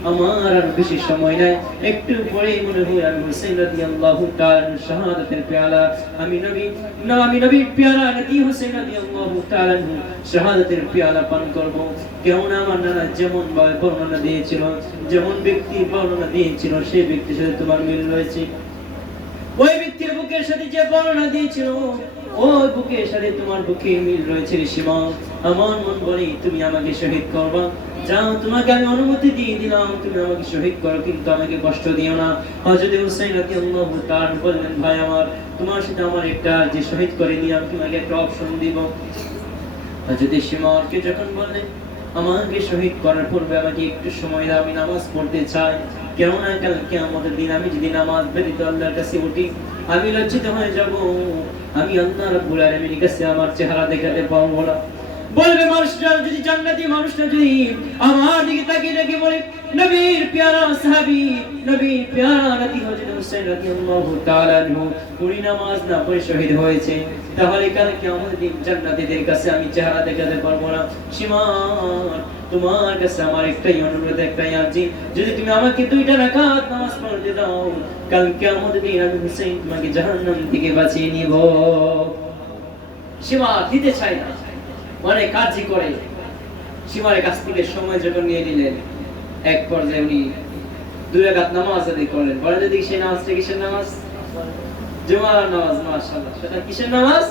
আমার আর বেশি সময় নাই, একটু পরে মনে হয় আমি হুসাইন রাদিয়াল্লাহু তাআলা শাহাদাতের পেয়ালা আমি নবীর পেয়ালা নবী হুসাইন রাদিয়াল্লাহু তাআলা শাহাদাতের পেয়ালা পান করব। কেমন আমার নানা যেমন বর্ণনা দিয়েছিল, যেমন ব্যক্তি বর্ণনা দিয়েছিল, সেই ব্যক্তির সাথে তোমার মিল রয়েছে। ওই ব্যক্তির বুকের সাথে যে বর্ণনা দিয়েছিল, ওই বুকের সাথে তোমার বুকে মিল রয়েছে রে সীমা। আমার মন বলে তুমি আমাকে শহীদ করবা। যাও, তোমাকে আমি অনুমতি দিয়ে দিলাম, তুমি আমাকে শহীদ করো, কিন্তু আমাকে কষ্ট দিও না। হযরত হুসাইন রাদিয়াল্লাহু তাআলা বললেন, ভাই আমার, তোমার সাথে আমার একটা যে শহীদ করে দিয়ে আমি তোমাকে একটা অপশন দিব। হযরত সীমাকে যখন বললেন, আমাকে শহীদ করার পূর্বে আমাকে একটু সময় দাও, আমি নামাজ পড়তে চাই। কেননা কাল কিয়ামতের দিন আমি যদি নামাজ ব্যতীত আল্লাহর কাছে উঠি, আমি লজ্জিত হয়ে যাব, আমি আল্লাহ রাব্বুল আলামিনের কাছে আমার চেহারা দেখাতে পারবো না। বলবে মানুষটা যদি, জান্নাতি মানুষটা যদি আমার দিকে তাকিয়ে তাকিয়ে বলে, নবীর পেয়ারা সাহাবী, নবীর পেয়ারা নবী হযরত হুসাইন রাদিয়াল্লাহু তাআলা আনহু উনি নামাজ না পড়ে শহীদ হয়েছে, তাহলে কাল কিয়ামতের দিন জান্নাতীদের কাছে আমি চেহারা দেখাতে পারবো না। সীমা, তোমার কাছে আমার একটাই অনুরোধ, একটাই আর্জি, যদি তুমি আমাকে 2টা রাকাত নামাজ পড়তে দাও, কাল কিয়ামতের দিন আমি হুসাইন তোমাকে জাহান্নাম থেকে বাঁচিয়ে নিব। সীমা দিতে চায় না, অনেক কাজই করে। সীমার কাছ থেকে সময় যখন নিয়ে নিলেন, এক পর্যায়ে উনি 2 রাকাত নামাজ আদায় করলেন। বলে যদি সেই নামাজটা কিসের নামাজ? জুমার নামাজ। মাশাআল্লাহ, সেটা কিসের নামাজ?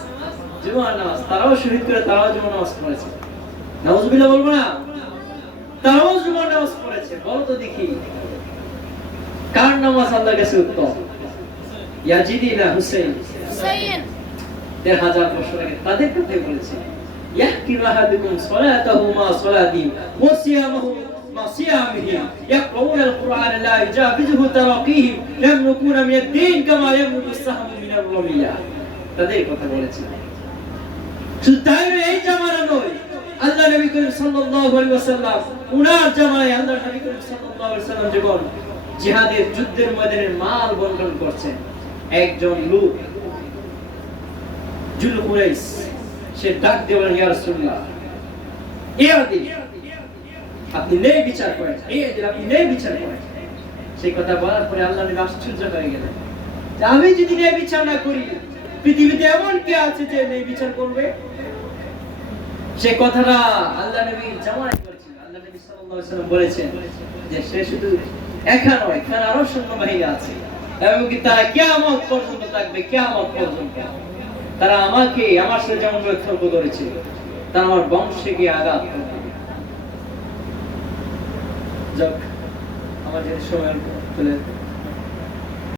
জুমার নামাজ। তারাও শহীদ করে, তারাও জুমার নামাজ পড়েছে। নাউজুবিল্লাহ বলবো না? তারাও জুমার নামাজ পড়েছে। বলো তো দেখি, কার নামাজ আল্লাহর কাছে উত্তম? ইয়াজিদি না হুসাইন? হুসাইন 1000 বছর আগে তাদের কথাই বলেছে। يحكي أحدكم صلاته مع صلاتهم وصيامه مع صيامهم يقرؤون القرآن لا يجاوزه تراقيهم يملكون من الدين كما يملك السهم من الرمية। তাদের কথা বলেছে। শুধু তাই নয়, এই জামানা নয়, আল্লাহ নবী করিম সাল্লাল্লাহু আলাইহি ওয়াসাল্লাম উনার জামানায় আল্লাহ নবী করিম সাল্লাল্লাহু আলাইহি ওয়াসাল্লাম যখন জিহাদের যুদ্ধের ময়দানে মাল বন্টন করছেন, একজন লোক জুল কুরাইশ সে ডাক দিয়ে বলেন, ইয়া রাসূলুল্লাহ, আপনি ন্যায় বিচার করেন, আপনি ন্যায় বিচার করেন। সেই কথা বলার পরে আল্লাহ নবী আশ্চর্য হয়ে গেলেন, আমি যদি ন্যায় বিচার না করি, পৃথিবীতে এমন কে আছে যে ন্যায় বিচার করবে? সেই কথাটা আল্লাহ নবী জামানায় করেছেন। আল্লাহ নবী সাল্লাল্লাহু আলাইহি ওয়াসাল্লাম বলেছেন যে সে শুধু একা নয়, তার আরো সৈন্যবাহিনী আছে, এবং কি তারা কিয়ামত পর্যন্ত থাকবে। কিয়ামত পর্যন্ত তারা আমাকে, আমার সাথে যেমন সতর্ক করেছে, তারা আমার বংশকে আঘাত করবে। যাক, আমাদের সময় চলে